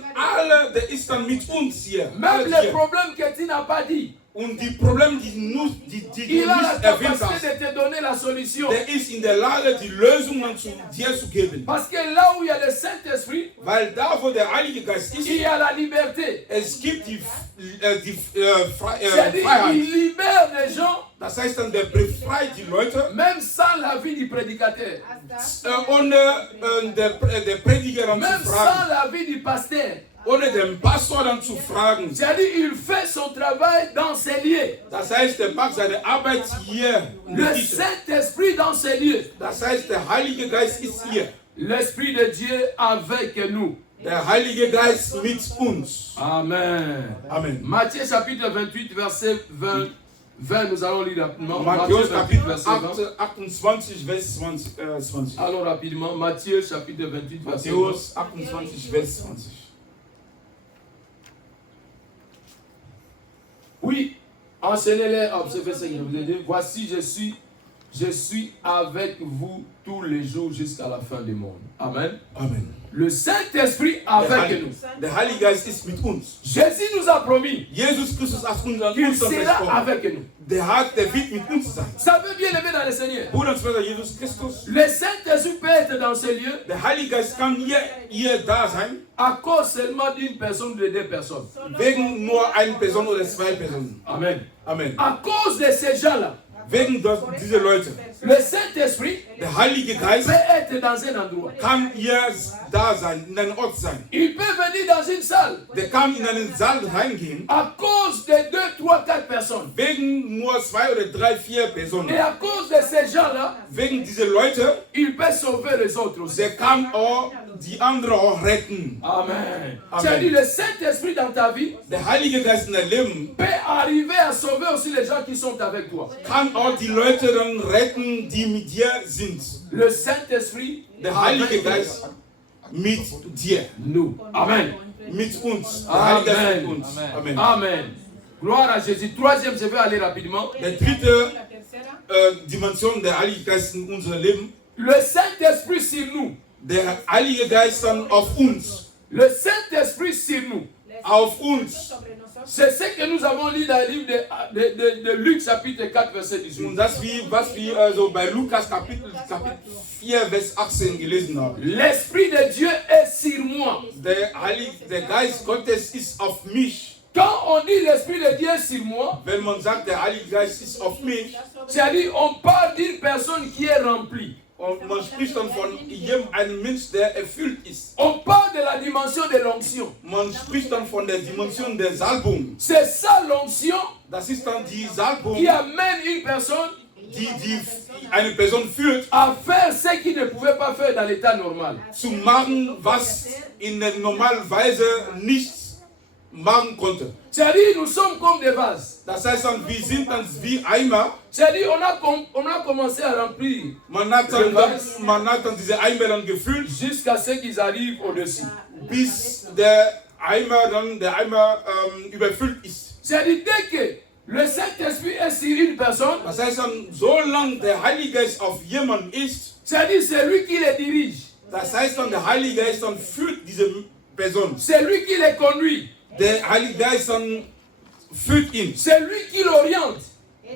Der ist dann mit uns hier. Même Alle les hier. problèmes que tu n'as pas dit, Und die Probleme, die du nicht il a la erwähnt capacité hast, de te donner la solution. der ist in der Lage, die Lösungen dir zu geben. Parce que là où il y a le Saint-Esprit, Weil da, wo der Heilige Geist ist, il y a la liberté. es gibt die C'est-à-dire, Freiheit. il libère les gens, Das heißt dann, der befreit die Leute, même sans la vie du prédicateur, ohne der Prediger dann même zu sans fragen, la vie du pasteur. ohne den Pastor dann zu fragen. C'est-à-dire, il fait son travail dans ces lieux. Das heißt, der macht seine Arbeit hier. in der Le Kirche. Saint-Esprit dans ces lieux. Das heißt, der Heilige Geist ist hier. L'Esprit de Dieu avec nous. Der Heilige Geist mit uns. Amen. Amen. Matthieu chapitre 28, verset 20, nous allons lire rapidement. Matthiäus Matthieu 28, Kapitel verset 20. 28, Vers 20. Allons rapidement. Matthieu chapitre 28, verset 20. Matthäus 28, Vers 20. Oui, enseignez-les à observer ce que je vous ai dit. Voici, je suis avec vous tous les jours jusqu'à la fin du monde. Amen. Amen. Le Saint-Esprit avec nous. Der Heilige Geist ist mit uns. Jésus nous a promis Jesus Christus hat uns qu'il sera versprochen. avec nous. Der wird mit uns sein. Ça veut bien aimer dans le Seigneur. Bruder und Schwester, Jesus Christus, Le Saint-Esprit peut être dans ce lieu der Heilige Geist kann hier da sein, à cause seulement d'une personne ou de deux personnes. wegen nur einer Person oder 2 Personen. Amen. Amen. À cause de ces gens-là, Wegen dieser Leute. le Saint-Esprit Der Heilige Geist peut être dans un endroit. kann hier da sein, in einem Ort sein. Il peut venir dans une salle Der kann in einen Saal reingehen, à cause de 2, 3, 4 personnes. wegen nur 2 oder 3, 4 Et Personen. à cause de ces gens-là, Wegen dieser Leute, il peut sauver les autres aussi. der kann auch die anderen auch retten. Amen. Amen. Tu as dit, le Saint-Esprit dans ta vie Der Heilige Geist in deinem Leben peut arriver à sauver aussi les gens qui sont avec toi. kann auch die Leute dann retten, die mit dir sind. Le Saint-Esprit Der Heilige avec Geist mit dir, nous. Amen. mit uns. Der Heilige Geist mit uns. Amen. Amen. Gloire à Jésus. Troisième, je vais aller rapidement. Der dritte Dimension der Heilige Geist in unserem Leben, Le Saint-Esprit sur nous. der Heilige Geist dann auf uns. Le Saint-Esprit sur nous. Auf uns. C'est ce que nous avons lu dans le livre de Luc chapitre 4 verset 18. Und das, was wir also bei Lukas Kapitel 4, Vers 18 gelesen haben. L'Esprit de Dieu est sur moi. Der Geist Gottes ist auf mich. Quand on dit l'Esprit de Dieu est sur moi, Wenn man sagt, der Heilige Geist ist auf mich, c'est-à-dire on parle d'une personne qui est remplie. und man spricht dann von einem Mensch, der erfüllt ist. On parle de la dimension de l'onction. Man spricht dann von der Dimension der Salbung. C'est ça l'onction Das ist dann die Salbung, qui amène une personne die eine Person führt, à faire ce qu'il ne pouvait pas faire dans l'état normal. zu machen, was in der normalen Weise nicht machen konnte. C'est-à-dire, nous sommes comme des vases. Das heißt dann, wir sind dann wie Eimer. C'est-à-dire, on a commencé à remplir Man hat dann diese Eimer dann gefüllt, jusqu'à ce qu'ils arrivent au-dessus. bis der Eimer überfüllt ist. C'est-à-dire, dès que le Saint-Esprit est sur une personne, Das heißt dann, solange der Heilige Geist auf jemanden ist, c'est-à-dire, c'est lui qui les dirige. das heißt dann, der Heilige Geist dann führt diese Person. C'est lui qui les conduit. Der Heilige Geist dann führt ihn. C'est lui qui l'oriente.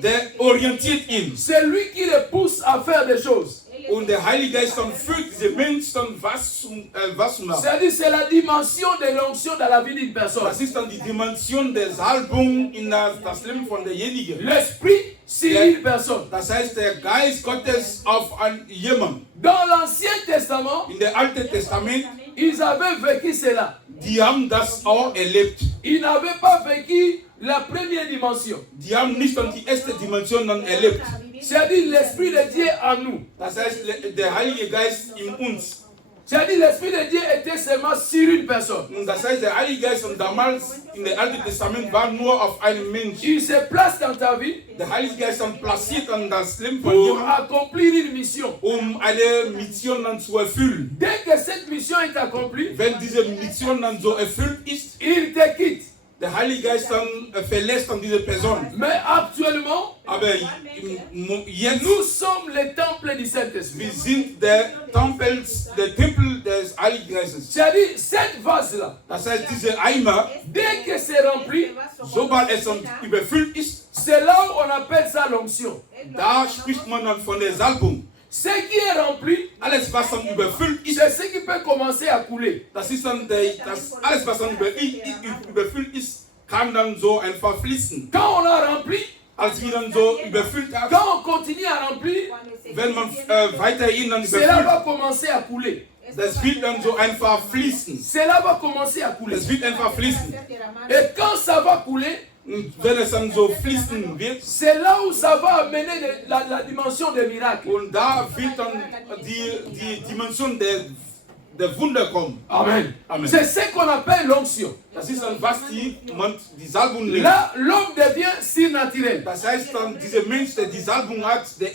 Der orientiert ihn. C'est lui qui les pousse à faire des choses. Und der Heilige Geist dann führt diese Menschen dann was zu machen. C'est-à-dire, c'est la dimension de l'onction dans la vie d'une personne. Das ist dann die Dimension der Salbung in das Leben von derjenigen. L'esprit sur une personne. Das heißt, der Geist Gottes auf jemanden. Dans l'Ancien Testament, In der Alten Testament, ils avaient vécu cela. die haben das auch erlebt. Ils n'avaient pas vécu la première dimension. Die haben nicht dann die erste Dimension dann erlebt. C'est-à-dire l'Esprit de Dieu en nous. Das heißt, der Heilige Geist in uns. C'est-à-dire l'Esprit de Dieu était seulement sur une personne. Und das heißt, der Heilige Geist und damals in der Alten Testament war nur auf einem Menschen. Il se place dans ta vie Der Heilige Geist dann platziert dann das Leben von pour jemandem, accomplir une mission. eine Mission dann zu erfüllen. Dès que cette mission est accomplie, Wenn diese Mission dann so erfüllt ist, il te quitte. der Heilige Geist dann verlässt dann diese Person. Mais actuellement, Aber jetzt, nous sommes les temples du Saint-Esprit. wir sind der Tempel des Heiligen Geistes. C'est-à-dire cette vase-là, Das heißt, diese Eimer, dès que c'est rempli, sobald es dann überfüllt ist, c'est là où on appelle ça l'onction. da spricht man dann von der Salbung. Ce qui est rempli, Alles, was dann überfüllt ist, c'est ce qui peut commencer à couler. das ist dann alles, was dann überfüllt ist, kann dann so einfach fließen. Quand on a rempli, Als wir dann so überfüllt haben, quand on continue à remplir, wenn man weiterhin dann cela überfüllt, va commencer à couler. das wird dann so einfach fließen. Cela va commencer à couler. Das wird einfach fließen. Et quand ça va couler, Und wenn es dann so fließen wird, c'est là où ça va amener la dimension des miracles. und da wird dann die Dimension der Wunder kommen. Amen. Amen. C'est ce qu'on appelle l'onction. Das ist dann, was die Salbung nennt. Là, l'homme devient surnaturel. Das heißt dann, dieser Mensch, der die Salbung hat, der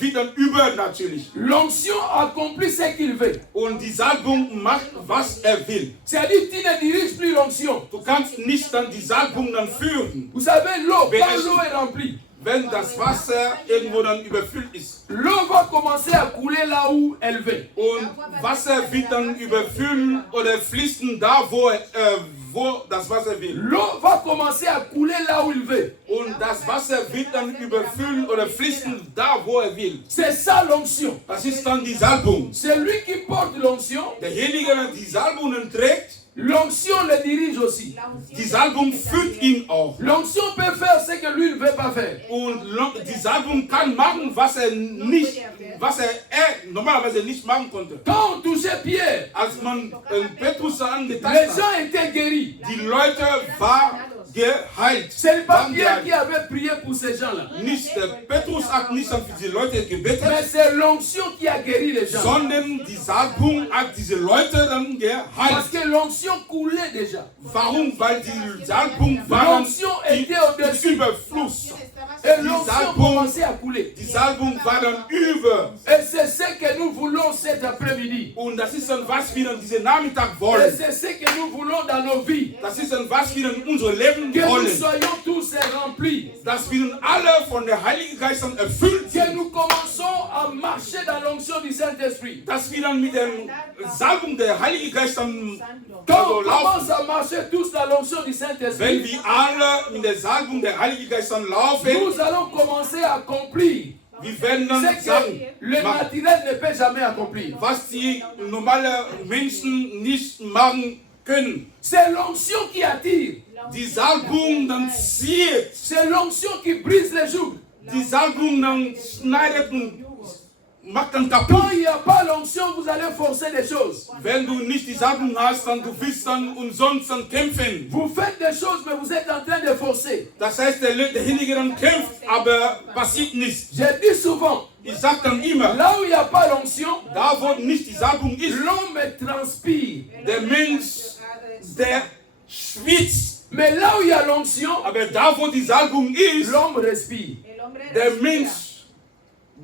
wird dann übernatürlich. L'onction accomplit ce qu'il veut. Und die Salbung macht, was er will. C'est-à-dire, tu ne diriges plus l'onction. Du kannst nicht dann die Salbung dann führen, Vous savez, l'eau, Mais quand est-ce- l'eau est remplie, wenn das Wasser irgendwo dann überfüllt ist. l'eau va commencer à couler là où elle veut. Und Wasser wird dann überfüllen oder fließen da, wo das Wasser will. L'eau va commencer à couler là où il veut. Und das Wasser wird dann überfüllen oder fließen da, wo er will. C'est ça l'onction. Das ist dann die Salbung. C'est lui qui porte l'onction. Derjenige, der die Salbung trägt, L'onction le dirige aussi. die Salbung führt ihn auch. L'onction peut faire ce que lui ne veut pas faire. Und die Salbung kann machen, was er normalerweise nicht machen konnte. Quand on touchait Pierre, Als man Petrus les angetastet hat, gens étaient guéris. die Leute waren geheilt. Ce n'est pas Waren Pierre qui geheilt. avait prié pour ces gens-là. Nicht Petrus hat nicht für die Leute gebetet, Mais c'est l'onction qui a guéri les gens. sondern die Salbung hat diese Leute dann Parce geheilt. que l'onction coulait déjà. Warum? Weil die Salbung war L'onction était au-dessus. Überfluss. Et l'onction commençait à couler. Die Salbung war dann über. Et c'est ce que nous voulons cet après-midi. Und das ist dann, was wir dann diesen Nachmittag Et wollen. c'est ce que nous voulons dans nos vies. Das ist dann, was wir in unser Leben Que nous wollen. soyons tous remplis. Dass wir dann alle von der Heiligen Geist dann erfüllt Que sind. nous commençons à marcher dans l'onction du Saint-Esprit. Dass wir dann mit der Salbung der Heiligen Geist dann Quand also on laufen. commence à marcher tous dans l'onction du Wenn Saint-Esprit, wir alle mit der Salbung der Heiligen Geist dann laufen, nous allons commencer à accomplir wir werden dann ce que sagen, le naturel ne peut jamais accomplir. was die normalen Menschen nicht machen können. C'est l'onction qui attire. Die Salbung dann zieht. C'est l'onction qui brise les jougs. Die Salbung dann schneidet und macht dann Quand kaputt. il n'y a pas l'onction, vous allez forcer des choses. Wenn du nicht die Salbung hast, dann du willst dann umsonst dann kämpfen. Vous faites des choses, mais vous êtes en train de forcer. Das heißt, derjenige dann kämpft, aber passiert nichts. J'ai dit souvent, Ich sag dann immer, là où il n'y a pas l'onction, da wo nicht die Salbung ist, l'homme transpire. der Mensch, der schwitzt. Mais là où il y a l'onction, Aber da wo die Salbung ist, l'homme respire. der Mensch,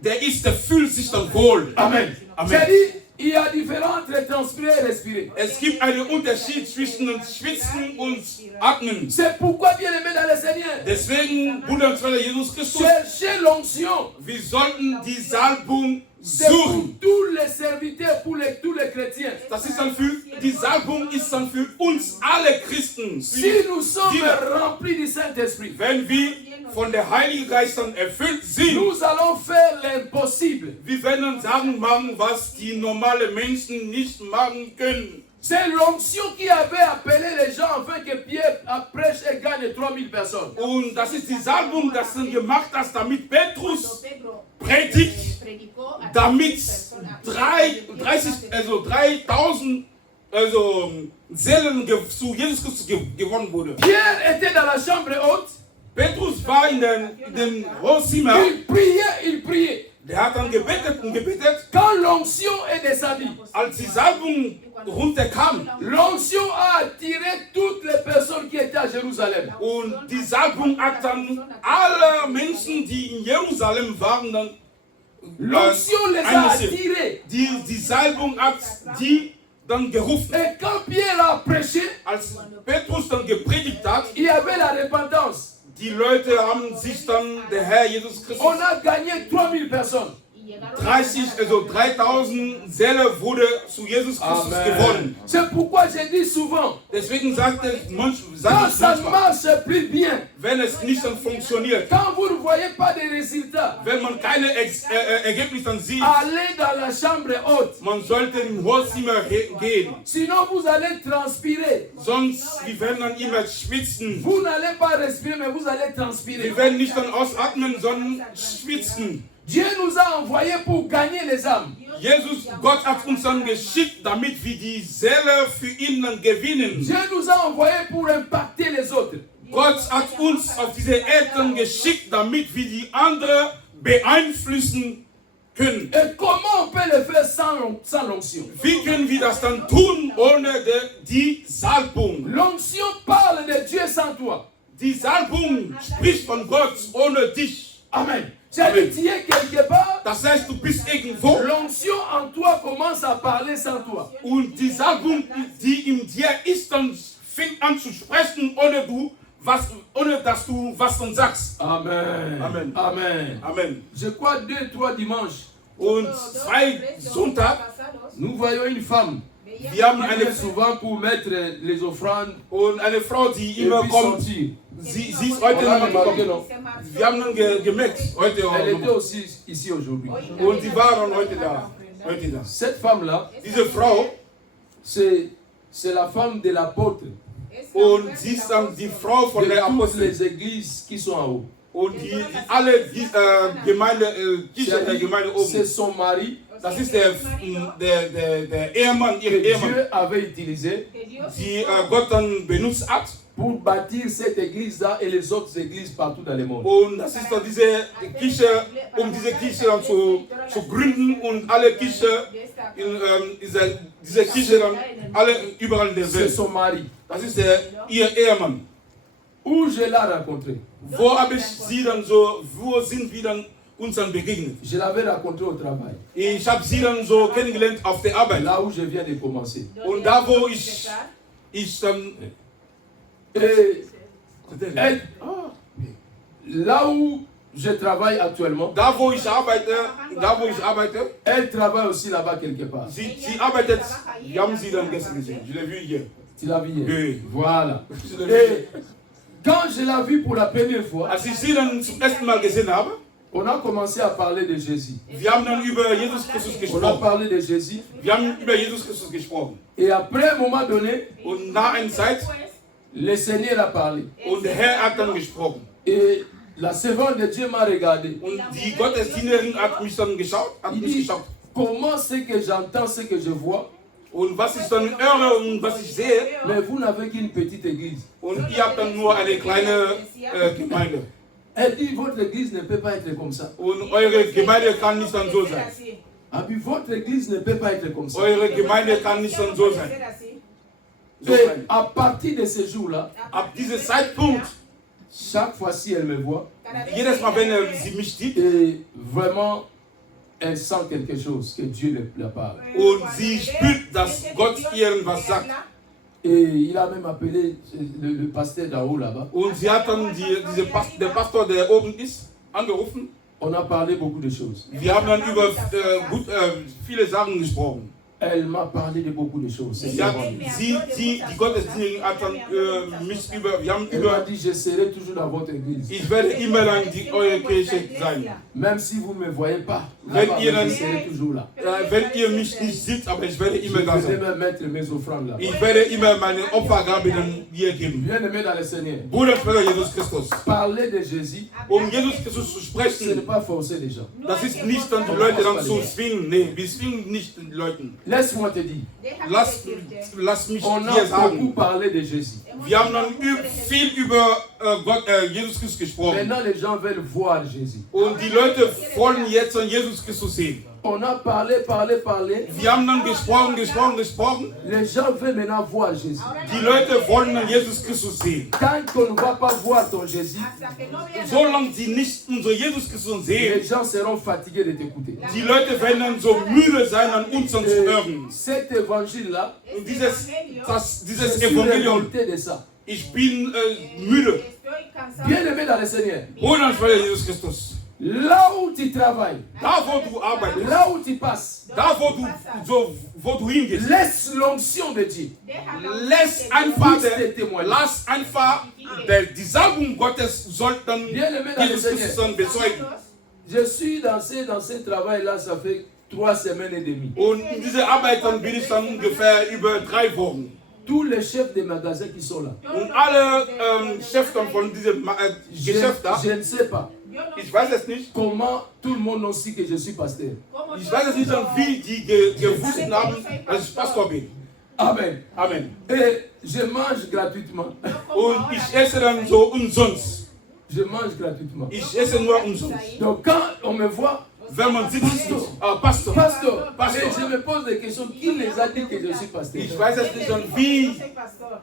der fühlt sich dann wohl. Amen. Amen. J'ai dit, il y a différence entre transpirer et respirer. Es gibt einen Unterschied zwischen Schwitzen und Atmen. C'est pourquoi, bien aimé dans le Seigneur, Deswegen, Bruder und Schwester Jesus Christus, cherchez l'onction. wir sollten die Salbung C'est pour suchen. tous les serviteurs, pour tous les chrétiens. Das ist dann die Salbung ist dann für uns alle Christen. Si nous sommes remplis du Saint-Esprit, Wenn wir von der Heiligen Geist dann erfüllt sind, nous allons faire l'impossible. wir werden dann Sachen machen, was die normalen Menschen nicht machen können. C'est l'onction qui avait appelé les gens afin que Pierre prêche et gagne 3000 personnes. Und das ist die Salbung, das dann gemacht hast, damit Petrus predigt, damit 3000 Seelen zu Jesus Christus gewonnen wurde. Pierre était dans la chambre haute. Petrus war in dem Wohnzimmer, Il priait. der hat dann gebetet und gebetet. Quand l'onction est descendue, Als die Salbung runterkam l'onction a attiré toutes les personnes qui étaient à Jérusalem. und die Salbung hat dann alle Menschen, die in Jerusalem waren, dann L'onction les a attirés. die Salbung hat die dann gerufen. Et quand Pierre a prêché, Als Petrus dann gepredigt hat, il y avait la repentance. die Leute haben sich dann der Herr Jesus Christus On a gagné 3000 personnes. 3000 Seelen wurde zu Jesus Christus gewonnen. C'est pourquoi je dis souvent, Deswegen sagt es quand manchmal, ça ne marche plus bien, wenn es nicht dann funktioniert, quand vous ne voyez pas de résultats, wenn man keine Ergebnisse dann sieht, allez dans la chambre haute. man sollte im Wohnzimmer gehen. Sinon, vous allez transpirer. Sonst, wir werden dann immer schwitzen. Vous n'allez pas respirer, mais vous allez transpirer. Wir werden nicht dann ausatmen, sondern schwitzen. Dieu nous a envoyés pour gagner les âmes. Gott hat uns dann geschickt, damit wir die Seele für ihn dann gewinnen. Dieu nous a envoyés pour impacter les autres. Gott hat uns auf diese Erde geschickt, damit wir die anderen beeinflussen können. Et comment on peut le faire sans l'onction? Wie können wir das dann tun ohne die Salbung? L'onction parle de Dieu sans toi. Die Salbung spricht von Gott ohne dich. Amen. C'est-à-dire que tu es quelque part, Das heißt, du bist irgendwo l'onction en toi commence à parler sans toi. und die Salbung, die in dir ist, dann fängt an zu sprechen, ohne dass du was dann sagst. Amen. Amen. Amen. Amen. Je crois 2-3 dimanches, Und 2 Sonntag, nous voyons une femme wir haben qui vient souvent pour mettre les offrandes und eine Frau, die et immer puis kommt. sortir. Sie ist heute On a noch remarqué, gekommen. non? Wir haben dann gemerkt, heute Elle était auch. aussi ici aujourd'hui. Und sie waren heute da. Heute da. Cette femme-là, Diese Frau, c'est la femme de l'apôtre und sie ist dann die Frau von de der toutes Apostel. les églises qui sont en haut. Und alle Gemeinde, Kirche der Gemeinde C'est oben. son mari Das ist der Ehemann, ihr que Ehemann, Dieu avait utilisé die Gott dann benutzt hat. pour bâtir cette église-là et les autres églises partout dans le monde. Und das ist dann diese Kirche, diese Kirche dann zu gründen und alle Kirche diese Kirche dann alle überall in der C'est Welt. son mari. Das ist ihr Ehemann. Où je l'ai rencontré? Wo habe ich sie dann wo sind wir dann uns dann begegnet? Je l'avais rencontré au travail, Ich habe sie dann so kennengelernt auf der Arbeit. là où je viens de commencer. Und da wo ich dann Et elle, là où je travaille actuellement, da wo ich arbeite, elle travaille aussi là-bas quelque part. sie arbeitet, wir haben sie dann gestern gesehen. Je l'ai vu hier. Tu l'as vu hier? Oui. Voilà. Je l'ai vu. Et quand je l'ai vu pour la première fois, Als ich sie dann zum ersten Mal gesehen habe, on a commencé à parler de Jésus. wir haben dann über Jesus Christus On a gesprochen. parlé de Jésus. Wir haben über Jesus Christus gesprochen. Et après, un moment donné, Und nach einer Zeit, le Seigneur a parlé. und der Herr hat dann gesprochen. Et La servante de Dieu m'a regardé. Und die Gottesdienerin hat mich dann geschaut, Il dit, comment c'est que j'entends ce que je vois, Und was ich dann höre und was ich sehe, mais vous n'avez qu'une petite église. und ihr habt dann nur eine kleine Gemeinde. Elle dit, votre église ne peut pas être comme ça. Und eure Gemeinde kann nicht dann so sein. Ah, puis votre église ne peut pas être comme ça. Eure Gemeinde kann nicht dann so sein. So Et sein. à partir de ce jour-là, Ab diesem Zeitpunkt, chaque fois-ci elle me voit, jedes Mal, wenn sie mich sieht, et vraiment, elle sent quelque chose, que Dieu la parle. und sie spürt, dass Gott ihr was sagt. Et il a même appelé le pasteur d'en haut là-bas. Und sie hat dann der Pastor, der oben ist, angerufen. On a parlé beaucoup de choses. Wir haben dann über viele Sachen gesprochen. Elle m'a parlé de beaucoup de choses. Die Gottesdienerin hat dann wir haben Elle m'a dit, je serai toujours dans votre église. ich werde immer dann eure Kirche sein. Même si vous ne me voyez pas, Wenn là-bas, ihr je dann- serai toujours là. Wenn ihr mich nicht seht, aber ich werde Je immer da vais sein. même mettre mes offrandes là. Ich werde immer meine Opfergabe dann dir geben. Bien-aimé dans le Seigneur, Bruder, Schwester Jesus Christus. parler de Jésus, Jesus Christus zu ce n'est sprechen, pas forcer les gens. das ist nicht dann die Leute dann zu zwingen. Nee, wir zwingen nicht die Leute. Laisse-moi te dire, Lass mich on dir a beaucoup sagen, parlé de Jésus. wir haben dann viel über Jesus Christus gesprochen. Maintenant, les gens veulent voir Jésus. Und die Leute wollen jetzt an Jesus Christus sehen. On a parlé. Wir haben dann gesprochen. Les gens veulent maintenant voir Jésus. Die Leute wollen an Jesus Christus sehen. Tant qu'on ne va pas voir ton Jésus, Solange sie nicht unser Jesus Christus sehen, les gens seront fatigués de t'écouter. die Leute werden dann so müde sein, an uns dann zu hören. Cet évangile-là, Und je dieses suis Evangelium, révolté de ça. ich bin müde. Bien-aimé dans le Seigneur, Bruder und Schwester Jesus Christus, là où tu travailles, da wo du arbeitest, là où tu passes, da wo du hingehst, laisse l'onction de Dieu. lass einfach die Salbung Gottes soll dann Jesus Christus dann bezeugen. Je suis dans ce travail-là, ça fait 3 semaines et demie. Und in dieser Arbeit dann bin ich dann ungefähr über 3 Wochen. Tous les chefs des magasins qui sont là, Und alle Chefs dann von diesem Geschäft da, je ne sais pas ich weiß es nicht. comment tout le monde sait que je suis pasteur. Ich weiß es nicht, wie die gewusst haben, dass ich Pastor bin. Amen. Amen. Et je mange gratuitement. Und ich esse dann so umsonst. Je mange gratuitement. Ich esse nur umsonst. Donc quand on me voit, Wenn man sieht, Pastor. pasteur, Pasteur. et je me pose des questions, qui les a dit que je suis pasteur? Ich weiß es nicht,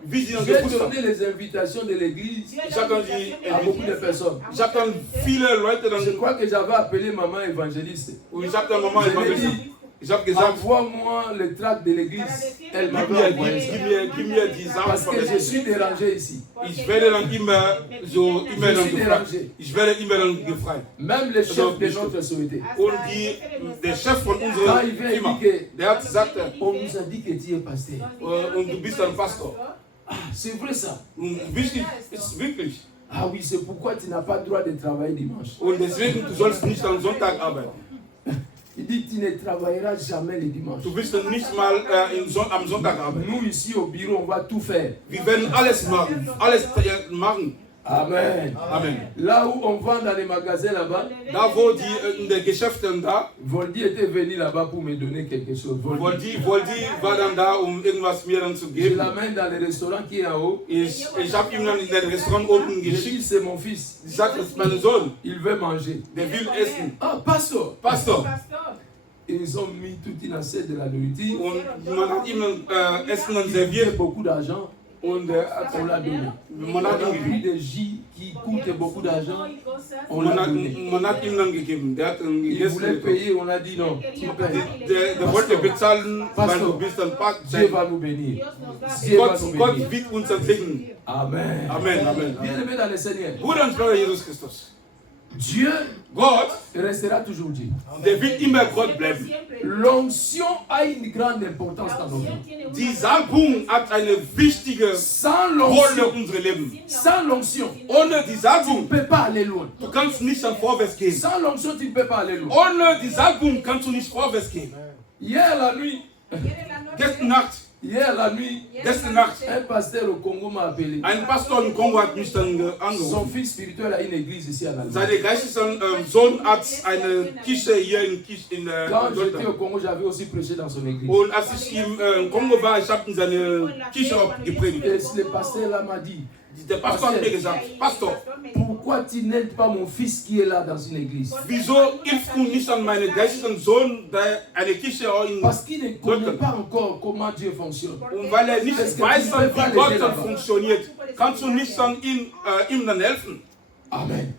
wie sie dann J'ai gewusst haben. donné les invitations de l'église Ich habe dann die à beaucoup de personnes. Ich habe dann viele Leute Je dann, crois que j'avais appelé maman évangéliste. und ich habe dann Mama evangelisiert. Ich habe gesagt, Envoie-moi le tract de l'église. Elle gib m'avait envoyé ça. mir die Sachen Parce von que der je suis dérangé ici. Ich werde dann immer Je dann suis gefragt. dérangé. Ich werde immer dann gefragt. Même le chef de notre société. Und der Chef von Quand unserer il vient, il Firma, dit que der hat gesagt, on nous a dit que tu es pasteur. und du bist ein Pastor. C'est vrai ça. Und wichtig ist wirklich. Ah oui, c'est pourquoi tu n'as pas le droit de travailler dimanche. Und deswegen, du sollst nicht am Sonntag arbeiten. Il dit tu ne travailleras jamais le dimanche. Du wirst dann nicht mal am Sonntag arbeiten. Nous ici au bureau, on va tout faire. Wir werden alles machen. Alles machen. Amen. Amen. Là où on vend dans les magasins là-bas, Da wo die in der Geschäften da, Voldy était venu là-bas pour me donner quelque chose. Voldy war dann da, irgendwas mir dann zu Je geben. l'amène dans le restaurant qui est en haut. Ich habe ihm dann in das Restaurant unten Je geschickt. dis, c'est mon fils. Ich sagte, das ist mein Sohn, Il veut manger. der will essen. Ah, pasteur. Pastor. Ils ont mis toute une assiette de la nourriture. Und man hat ihm Essen dann Il avait serviert beaucoup d'argent. und On l'a donné. man On hat a ihm pris gegeben. des jus qui coûtent beaucoup d'argent. On l'a donné. Man hat ihm dann gegeben. Der hat dann Il voulait gegessen. payer, on a dit non. Tu payes. Der wollte bezahlen, weil du bist dann Dieu va nous bénir. Dieu va nous Gott bénir. wird uns segnen. Amen. Amen, Amen. Bien aimé dans le Seigneur. Bruder und Schwester Jesus Christus. Dieu Gott, restera toujours Dieu. der wird immer Gott bleiben. L'onction a une grande importance dans nos vies. Die Salbung hat eine wichtige Sans Rolle in l'onction, unserem Leben. sans l'onction, Ohne die tu ne Salbung, peux pas aller loin. du kannst nicht dann vorwärts gehen. Sans l'onction, tu ne peux pas aller loin. Ohne die Salbung kannst du nicht vorwärts gehen. Hier la nuit, Gestern Nacht, Hier la nuit, Gestern Nacht, un pasteur au Congo m'a appelé. ein Pastor im Kongo hat mich dann Son angerufen. fils spirituel a une église ici en Allemagne. Sein geistlicher Sohn hat eine Kirche hier in Quand j'étais au Deutschland. Congo, j'avais aussi prêché dans son église. Und als ich im Kongo war, ich habe in seine Kirche auch gepredigt. Et le pasteur là m'a dit, Der Pastor hat mir gesagt, Pastor, pourquoi tu n'aides pas mon fils qui est là dans une église? wieso hilfst du nicht an meinen geistlichen Sohn, der eine Kirche auch in Parce qu'il ne connaît pas encore comment Dieu fonctionne. und weil er nicht weiß, wie Gott dann funktioniert, kannst du nicht dann ihm dann helfen. Amen.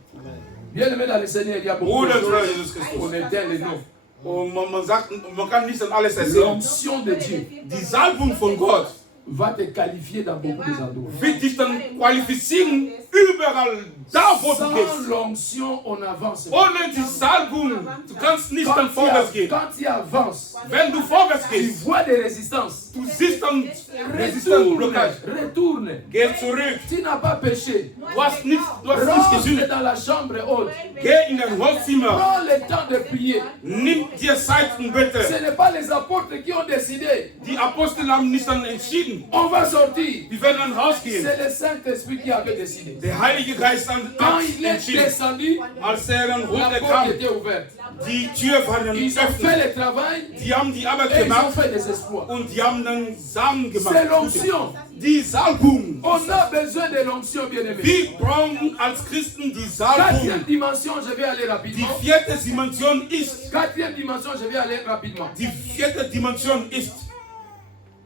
Bien aimé dans le Seigneur, il y a beaucoup Bruder, de Bruder choses Jesus Christus. qu'on éteint les noms. Und man sagt, man kann nicht dann alles erzählen. L'onction de Dieu Die Salbung von Gott va te qualifier dans beaucoup d'endroits. wird dich dann qualifizieren, überall da wo du Sans gehst. l'onction, on avance pas. Ohne die Salbung, du kannst nicht dann vorwärts gehen. Quand tu avances, Wenn du vorwärts tu gehst, vois des résistances. du siehst dann Resistance, Blockage. Retourne. Geh zurück. Tu n'as pas péché. Du hast nichts Rentre gesündigt. dans la chambre haute. Geh in dein Wohnzimmer. Prends le temps de prier. Nimm dir Zeit und bete. Ce n'est pas les apôtres qui ont décidé. Die Apostel haben nicht dann entschieden. On va sortir. Die werden dann rausgehen. C'est le Saint-Esprit qui avait décidé. Der Heilige Geist hat Quand il est entschieden. descendu, Als er dann la runterkam, porte était ouverte. die Tür war dann Ils ont fait geöffnet. le travail Die haben die Arbeit et ils ont gemacht fait des espoirs. und die haben dann Samen C'est gemacht. l'onction. Die Salbung. On a besoin de l'onction, bien-aimé. Wir brauchen als Christen die Quatrième Salbung. dimension, je vais aller Die rapidement. vierte Dimension ist, Quatrième dimension, je vais aller rapidement. die vierte Dimension ist,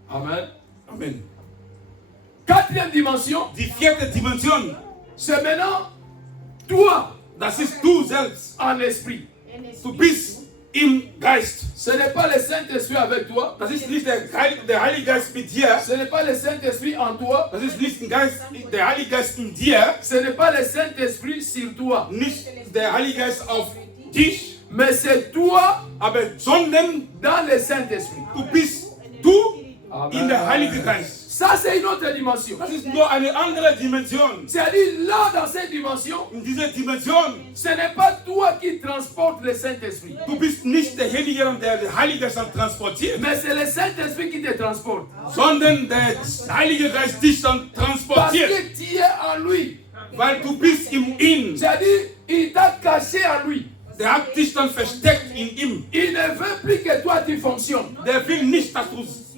Amen. Amen. Quatrième dimension, Die vierte Dimension, c'est maintenant toi das ist du selbst. en esprit. Du bist im Geist. Ce n'est pas le Saint-Esprit avec toi. Das ist nicht der Heilige Geist mit dir. Ce n'est pas le Saint-Esprit en toi. Das ist nicht der Heilige Geist in dir. Ce n'est pas le Saint-Esprit sur toi. Nicht der Heilige Geist auf dich. Mais c'est toi Sondern dans le Saint-Esprit. du bist du in der Heilige Geist. Ça, c'est une autre dimension. Das ist nur eine andere Dimension. C'est-à-dire, là, dans cette dimension, In dieser Dimension, ce n'est pas toi qui transportes le Saint-Esprit. du bist nicht derjenige, der den Heiligen Geist dann transportiert, Mais c'est le Saint-Esprit qui te transporte. sondern der Heilige Geist dich dann Parce transportiert, que tu es en lui. weil du bist in ihm. C'est-à-dire, il t'a caché en lui. Der hat dich dann versteckt in ihm. Il ne veut plus que toi tu fonctionnes. Der will nicht, dass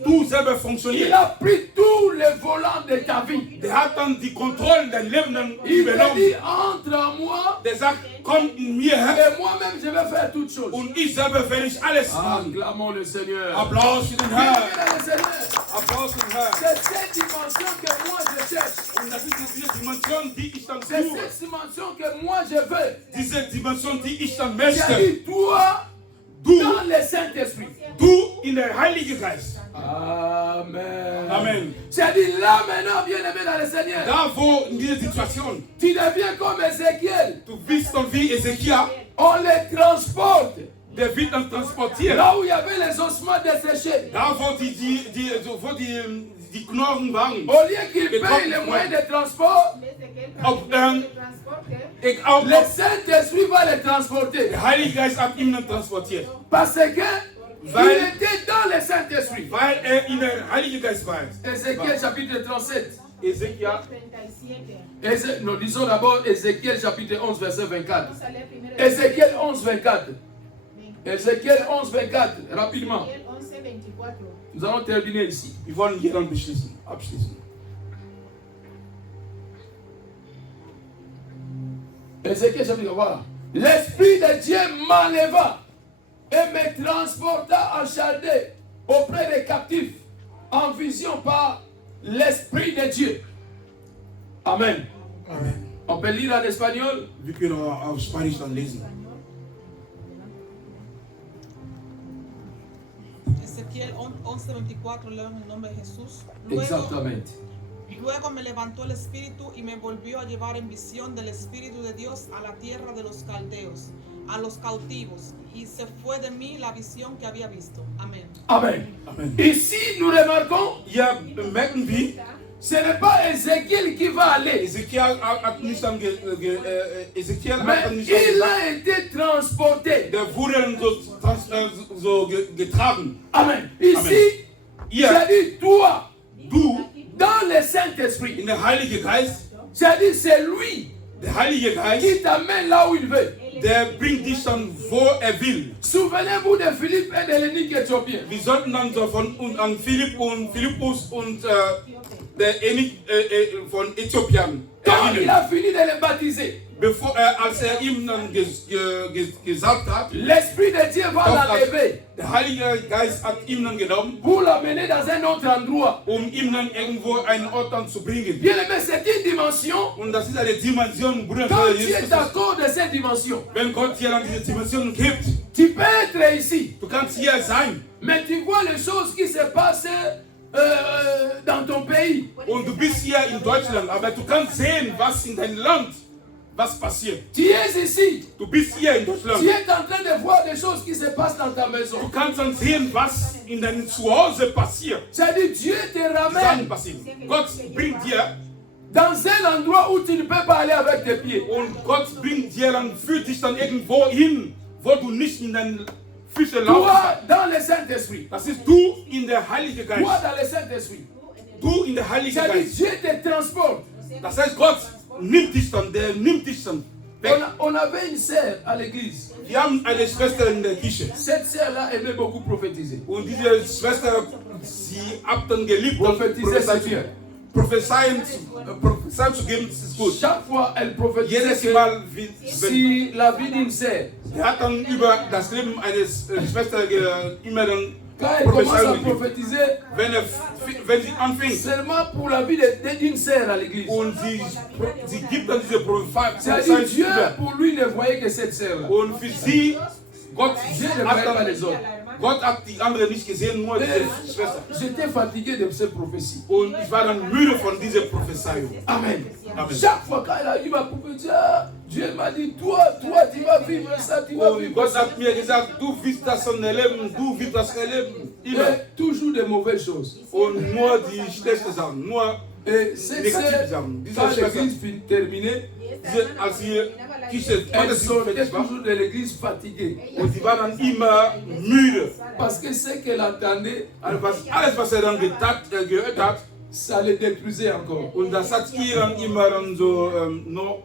du selber Il funktionierst. a pris tout le volant de ta vie. Der hat dann die Kontrolle dein Leben dann Il te übernommen. dit, entre en moi Der sagt, komm in mir her et moi-même je vais faire toutes choses. und ich selber werde ich alles machen. Acclamons le Seigneur. Applaus für den Bien Herrn. aimé dans le Seigneur. Applaus für den Herrn. C'est cette dimension que moi je cherche. Und das ist diese Dimension, die ich dann C'est suche. cette dimension que moi je veux. Diese Dimension, die ich dann J'ai möchte. dit, toi Du, dans le Saint-Esprit. du in der Heilige Geist. Amen. Amen. J'ai dit, là maintenant, bien aimé dans le Seigneur, Da wo in dieser Situation, tu deviens comme Ézéchiel. du bist dann wie Ezekiel, On les transporte. der wird dann transportiert. Là où il y avait les ossements desséchés. Da wo die Knochen waren. Au lieu qu'ils payent les moyens de transport, le Saint-Esprit va les transporter. Der Heilige Geist hat ihn dann transportiert. Parce que Weil- il était dans le Saint-Esprit. Weil in der Heilige Geist war. Ézéchiel chapitre 37. Ezekiel, Nous disons d'abord Ézéchiel chapitre 11 verset 24. Ézéchiel 11 24. Ézéchiel 11 24. Rapidement. Nous allons terminer ici. wir wollen hier dann abschließen. Ézéchiel chapitre, voilà. L'Esprit de Dieu m'enleva et me transporta en Chaldée auprès des captifs en vision par l'Esprit de Dieu. Amen. Amen. On peut lire en espagnol. Wir können auf Spanisch dann lesen. Ezequiel 11:24, leo en el nombre de Jesús. Luego Exactamente. me levantó el espíritu y me volvió a llevar en visión del Espíritu de Dios a la tierra de los caldeos, a los cautivos, y se fue de mí la visión que había visto. Amén. Amen. Amen. Ici, nous remarquons, Hier merken wir, ce n'est pas Ézéchiel qui va aller, Ezekiel hat nicht dann Ezekiel hat mais dann nicht il dann a été transporté. der wurde dann so getragen. Amen. Ici, Ihr, C'est-à-dire, toi, du, dans le Saint-Esprit, in der Heilige Geist, c'est-à-dire, c'est lui der Heilige Geist, qui t'amène là où il veut. der bringt dich dann, wo will. Souvenez-vous de Philippe et de l'unique Éthiopien. Wir sollten dann so an Philippus und der Enig von Äthiopien Quand il erinnern. a fini de les baptiser, Bevor als ihm dann gesagt hat, l'Esprit de Dieu va l'enlever der Heilige Geist hat ihn dann genommen, pour l'amener dans un autre endroit. ihm dann irgendwo einen Ort dann zu bringen. Bien aimé, c'est une dimension. Und das ist eine Dimension, Bruder, Quand für tu Jesus es d'accord de cette dimension, wenn Gott dir dann diese Dimension gibt, tu peux être ici, du kannst hier sein mais tu vois les choses qui se passent dans ton pays. und du bist hier in Deutschland, aber du kannst sehen, was in deinem Land, was passiert. Tu es ici, Du bist hier in Deutschland. tu es en train de voir des choses qui se passent dans ta maison. Du kannst dann sehen, was in deinem Zuhause passiert. C'est-à-dire, Dieu te Sachen ramène passieren. Gott bringt dir dans un endroit où tu ne peux pas aller avec tes pieds. und Gott bringt dir dann, führt dich dann irgendwo hin, wo du nicht in deinen Füße laufen Toi, kannst. dans le Saint-Esprit. Das ist du in der Heilige Toi, Geist. dans le Saint-Esprit. Du in der Heilige C'est-à-dire, Geist. Dieu te transporte. Das heißt, Gott nimmt dich dann, der nimmt dich dann weg. On avait une sœur à l'église. Wir haben eine Schwester in der Kirche. Cette sœur-là aimait beaucoup prophétiser. Und diese Schwester, sie hat dann geliebt, dann Prophétiser, c'est bien. Prophezeien zu geben, das ist gut. Chaque fois, elle prophétisait Jedes que Mal, wenn, si la vie d'une sœur, er hat dann über das Leben eines Schwester immer dann quand elle commence à Prophezeiung gegeben. prophétiser, Wenn sie anfängt seulement pour la vie d'une sœur à l'église. und sie gibt dann diese C'est-à-dire, Prophezeiung Dieu, über. pour lui, ne voyait que cette sœur-là. Und für sie, Gott Dieu ne hat voyait pas dann, les autres. Gott hat die andere nicht gesehen, nur diese Schwester. J'étais fatigué de ces prophéties. Und ich war dann müde von dieser Prophezeiung. Amen. Amen. Chaque fois quand elle arrive à prophétiser, Dieu m'a dit, toi, tu vas vivre ça, tu vas Und vivre Gott ça. hat mir gesagt, du wirst das schon erleben, du wirst das erleben. Immer. Mais toujours des mauvaises choses. Und nur die schlechten Sachen, nur Et cette Négative, sœur, Sachen. Diese quand Schwester. l'église terminée, als ihr Kirche elle fertig sortait war. toujours de l'église fatiguée. Und sie war dann immer müde. Parce que ce qu'elle entendait, Also alles, was er dann gehört hat, ça le détruisait encore. und das hat ihr dann immer dann so noch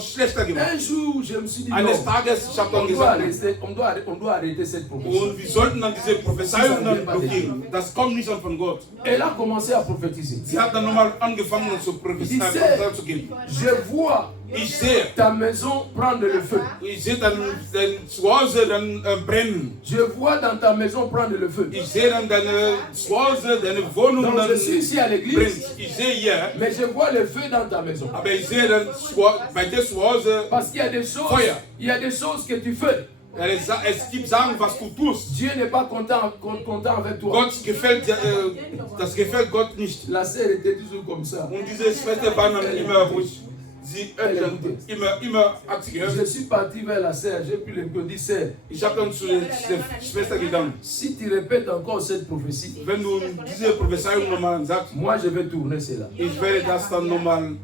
schlechter gemacht. Un jour, je me suis dit, non, Eines Tages, ich habe dann on doit, gesagt, arrêter, on doit arrêter cette prophétie. und wir sollten dann diese Prophezeiung dann blockieren. Das kommt nicht von Gott. Elle a commencé à prophétiser. Sie hat dann nochmal angefangen zu Prophezeiung zu geben. Je vois Ich sehe, ta maison prendre le feu. ich sehe dann dein Zuhause dann brennen. Je vois dans ta maison prendre le feu. Ich sehe dann deine Zuhause, deine Wohnung Donc dann je suis ici à brennt. l'église, Ich sehe hier, mais je vois le feu dans ta maison. aber ich sehe dann bei dir zu Hause, Parce qu'il y a des choses, Feuer. il y a des choses que tu fais. es gibt Sachen, was du tust. Dieu n'est pas content avec toi. Gott gefällt dir, das gefällt Gott nicht. La sœur était toujours comme ça. Und diese Schwester war dann immer ruhig. Sie immer hat sie gehört. Je suis parti vers la sœur, j'ai pu lui dire, sœur, Ich habe dann zu der Schwester gegangen. si tu répètes encore cette prophétie, Wenn du diese Prophezeiung nochmal sagst, moi je vais tourner cela. ich werde das dann nochmal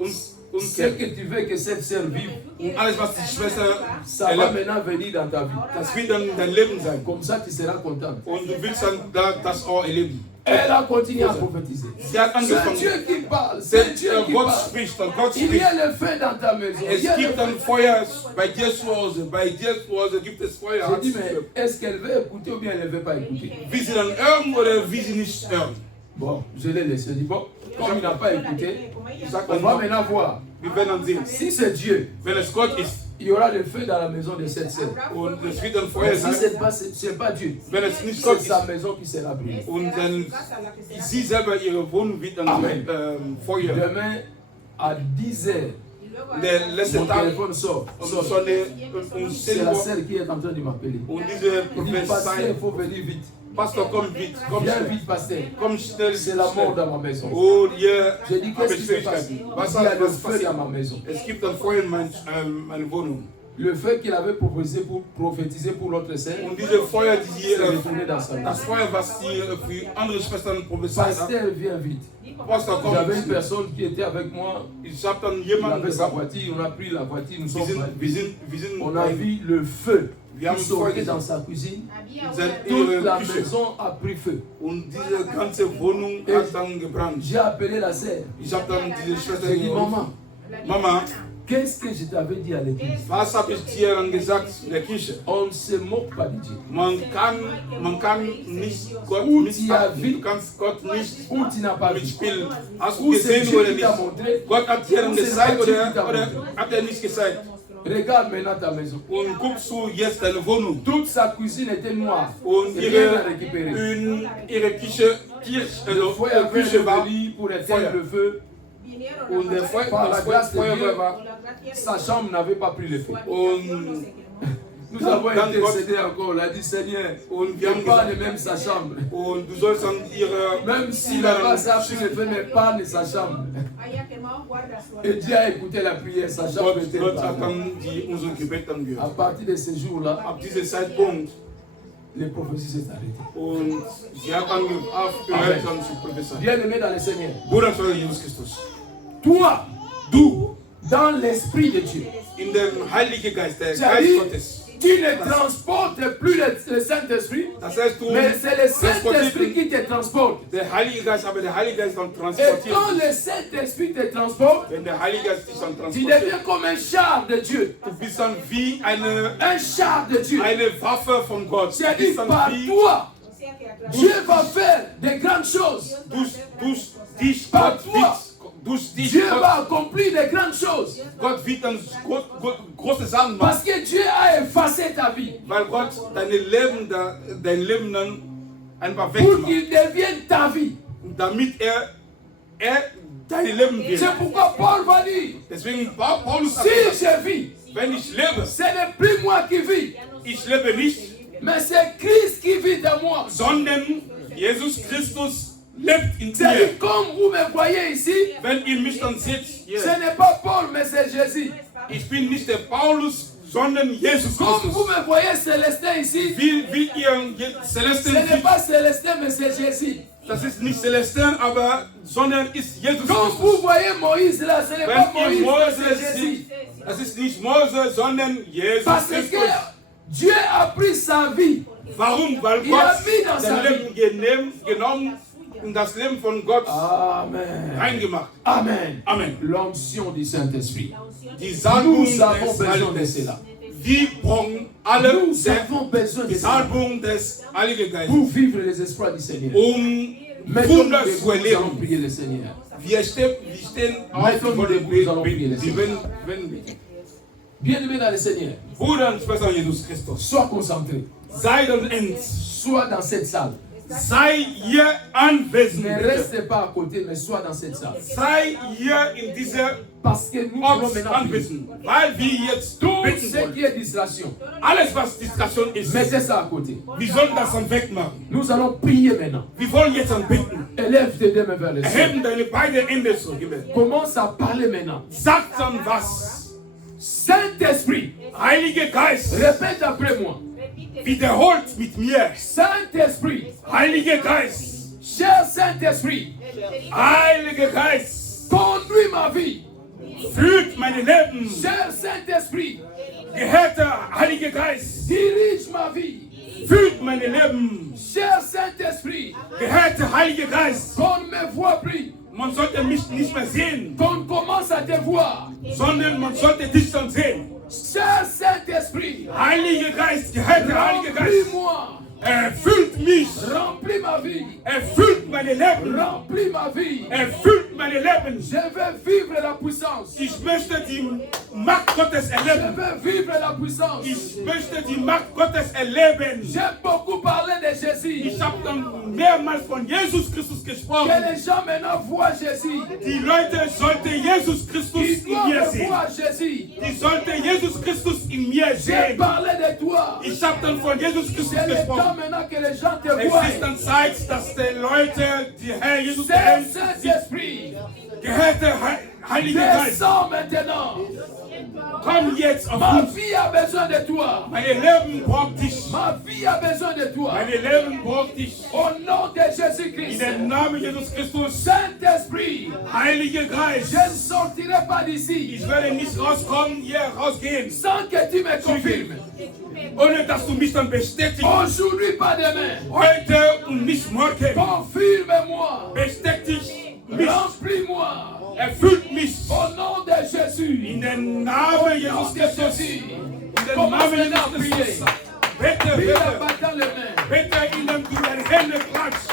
Ce umkehren. que tu veux que cette sœur vive, Und alles, was die Schwester ça va erlebt, maintenant venir dans ta vie. das wird dann dein Leben sein. Comme ça, tu seras content. Und du willst dann das auch erleben. Elle a continué à prophétiser. Sie hat C'est angefangen. Dieu qui parle. C'est Dieu qui Gott parle. spricht, dann Gott Il y spricht. a le feu dans ta maison. Il Es y a le gibt feu. dann Feuer bei dir zu Hause. Bei dir zu Hause gibt es Feuer. Je dis, mais est-ce qu'elle veut écouter ou bien elle ne veut pas écouter? Wie sie dann hören oder wie sie nicht hören. Bon, je l'ai laissé. Je dis, bon, comme il n'a pas écouté, Ich sag on dann va mal, maintenant voir. wir werden dann sehen. Si c'est Dieu, Wenn es Gott ist il y aura le feu dans la maison de cette sœur. und es wird dann Feuer Mais si sein, ce n'est pas Dieu, wenn es nicht Gott c'est ist sa maison qui sera brûlée. und dann sie selber ihre Wohnung wird dann Amen. Feuer. Demain, à 10 heures, Der letzte mon Tag téléphone sort. um Sort. Sonne C'est la sœur qui est en train de m'appeler. und diese Il dit, pasteur, il Prophezeiung. faut venir vite. Pastor, komm vite, komm Viens schnell. vite, pasteur. Komm schnell. C'est la mort schnell. dans ma maison. Und hier Je dis, habe qu'est-ce ich qui se passe? Schwierigkeiten. Il Was dit, il y a le was feu passiert? dans ma maison. Es gibt dann Feuer in meine Wohnung. Le fait qu'il avait prophétisé pour l'autre sœur, Und diese Feuer, die s'est hier, retourné dans sa vie. das Feuer, was die für andere Schwestern prophezeit hat, Pasteur, viens vite. Pastor, komm. J'avais une personne qui était avec moi. Ich habe dann Il jemanden avait sa gesagt, voiture, on a pris la voiture, nous sommes on a bei- vu le feu Wir haben qui Feuer sortait gesehen. dans sa cuisine. sind Toute ihre la Küche. maison a pris feu. Und diese ganze Wohnung hat dann gebrannt. J'ai appelé la sœur. Ich habe dann diese Schwester J'ai dit, gerufen. maman, Mama, qu'est-ce que je t'avais dit à l'église? was habe ich dir dann gesagt in der Kirche? On ne se moque pas de Dieu. Man kann nicht Gott Où nicht tu as achten. vu, Du kannst Gott nicht où tu n'as pas vu. mitspielen. Hast du Où c'est gesehen Dieu oder qui t'a nicht? montré? Gott hat dir dann Où c'est gezeigt Dieu oder qui t'a montré? hat er nicht gezeigt? Regarde maintenant ta maison. Und guckst du jetzt deine Wohnung Toute sa cuisine était noire. und Rien à récupérer. ihre Küche, Le feu a Küche war pour éteindre le feu. und der Feuer, Par la das grâce de Feuer Dieu, war sa chambre n'avait pas pris le feu. und Nous avons Dans intercédé encore. On a dit Seigneur, und wir haben pas gesagt, même sa chambre. und du sollst dann ihre Même s'il n'a pas ça pris le feu, mais pas de sa chambre. Et Dieu a écouté la prière, sa chambre était Gott hat pas. dann unser Gebet dann À gehört. partir de ce jour-là, Ab diesem Zeitpunkt les prophéties s'est arrêtées. und sie hat dann aufgehört dann zu prophezeien. Bien-aimé dans le Seigneur, Bruder und Schwester Jesus Christus, toi, du dans l'Esprit de Dieu, in dem Heiligen Geist, der Ça Geist dit- Gottes, tu ne transportes plus le Saint-Esprit, das heißt, du mais c'est le Saint-Esprit transportierst qui te transporte. der Heilige Geist, aber der Heilige Geist dann Et transportiert. quand le Saint-Esprit te transporte, Wenn der Heilige Geist dich dann tu transportiert, deviens comme un char de Dieu. du bist dann wie Un char de Dieu. eine Waffe von Gott. Du C'est-à-dire bist dann par wie toi, Dieu va faire de grandes choses. durch dich, Par Gott toi. wird, durch dich, Dieu Gott, va accomplir de grandes choses. Gott wird dann große Sachen machen. Parce que Dieu a effacé ta vie. Weil Gott dein Leben dann einfach Pour wegmacht. qu'il devienne ta vie. Damit er dein Leben wird. C'est pourquoi Paul va dire, Deswegen Paulus sagt, si je vis, wenn ich lebe, ce n'est plus moi qui vis, ich lebe nicht, mais c'est Christ qui vit dans moi. sondern Jesus Christus lebt in C'est-à-dire, dir. comme vous me voyez ici, Wenn ihr mich dann seht, ce n'est pas Paul, mais c'est Jésus. ich bin nicht der Paulus, sondern Jesus Comme vous Christus. me voyez Célestin ici, Wie ihr ce Celestin n'est seht, pas Célestin, mais c'est Jésus. das ist nicht Celestin, sondern ist Jesus Comme vous Christus. voyez Moïse là, ce n'est pas Wenn ihr Moïse, mais Mose c'est Jésus. seht, das ist nicht Mose, sondern Jesus Parce que Christus. Dieu a pris sa vie. Warum? Weil Il a Gott mis dans sa sein Leben genommen und das Leben von Gott Amen. reingemacht. Amen. Amen. L'onction du Saint-Esprit. Die Salbung Nous avons des besoin de Heiligen. cela. Wir brauchen alle Nous avons besoin die de cela Salbung des Heiligen Geistes, pour vivre les espoirs du Seigneur. Mettons-nous Wunder debout, zu nous allons erleben. prier le Seigneur. Wir stehen auf, Mettons-nous wir debout, nous allons prier le wollen Seigneur. beten. Bien-aimé dans le Seigneur, Bruder und Schwester Jesus Christus, sois concentré. sei dann ends, Sois dans cette salle. sei hier anwesend, Ne bitte. reste pas à côté, mais sois dans cette salle. Sei hier in dieser Parce que nous allons Ort maintenant prier. anwesend, weil wir jetzt Tout beten ce wollen. qui est distraction, Alles, was Diskretion ist, mettez ça à côté. wir sollen das dann wegmachen. Nous allons prier maintenant. Wir wollen jetzt dann beten. Élève tes deux mains vers le ciel. Erheben deine beiden Hände zu Himmel. Commence à parler maintenant. Sag dann was. Saint-Esprit, Heiliger Geist, répète après moi. wiederholt mit mir. Saint-Esprit, Heiliger Geist, cher Saint-Esprit, Heiliger Geist, conduis ma vie. führt mein Leben. Cher Saint-Esprit, Geehrter Heiliger Geist, dirige ma vie. führt mein Leben. Cher Saint-Esprit, Geehrter Heiliger Geist, qu'on me voit plus, man sollte mich nicht mehr sehen, qu'on commence à te voir. sondern man sollte dich dann sehen. Cher Saint-Esprit, Heiliger Geist, geehrter Heiliger Geist, remplis-moi, erfüllt mich, remplis ma vie, erfüllt meine Leben, remplis ma vie. erfüllt meine Leben. Je veux vivre la puissance. Ich möchte die Macht Gottes Je erleben. veux vivre la puissance. Ich möchte die Macht Gottes erleben. J'ai beaucoup parlé de Jésus. Ich habe dann mehrmals von Jesus Christus Que gesprochen. les gens maintenant voient Jésus. Die Leute sollten Jesus Christus Ils in mir doivent sehen. voir Jésus. Die sollten Jesus Christus in mir J'ai sehen. parlé de toi. Ich habe dann von Jesus Christus C'est le temps gesprochen. maintenant que les gens te Es voient. ist dann Zeit, dass die Leute die Herr Jesus C'est erkennen. Saint-Esprit. Geehrter Heilige Geist, Descends maintenant. komm jetzt auf Ma uns. vie a besoin de toi. Meine Leben braucht dich. Ma vie a besoin de toi. Meine Leben braucht dich. Au nom de In Jésus-Christ. dem Namen Jesus Christus, Saint-Esprit, Heiliger Geist, je ne sortirai pas d'ici ich werde nicht rauskommen, hier rausgehen, sans que tu me confirmes. ohne dass du mich dann bestätigst. Aujourd'hui, pas demain. Heute und nicht morgen. Confirme-moi. Bestätigt mich, Remplis-moi. erfüllt mich. Au nom de Jésus. In dem Namen Jesus Christus. In dem Namen Jesus Christus. Bitte, Prie bitte, en battant les mains. bitte, indem du deine Hände klatschst.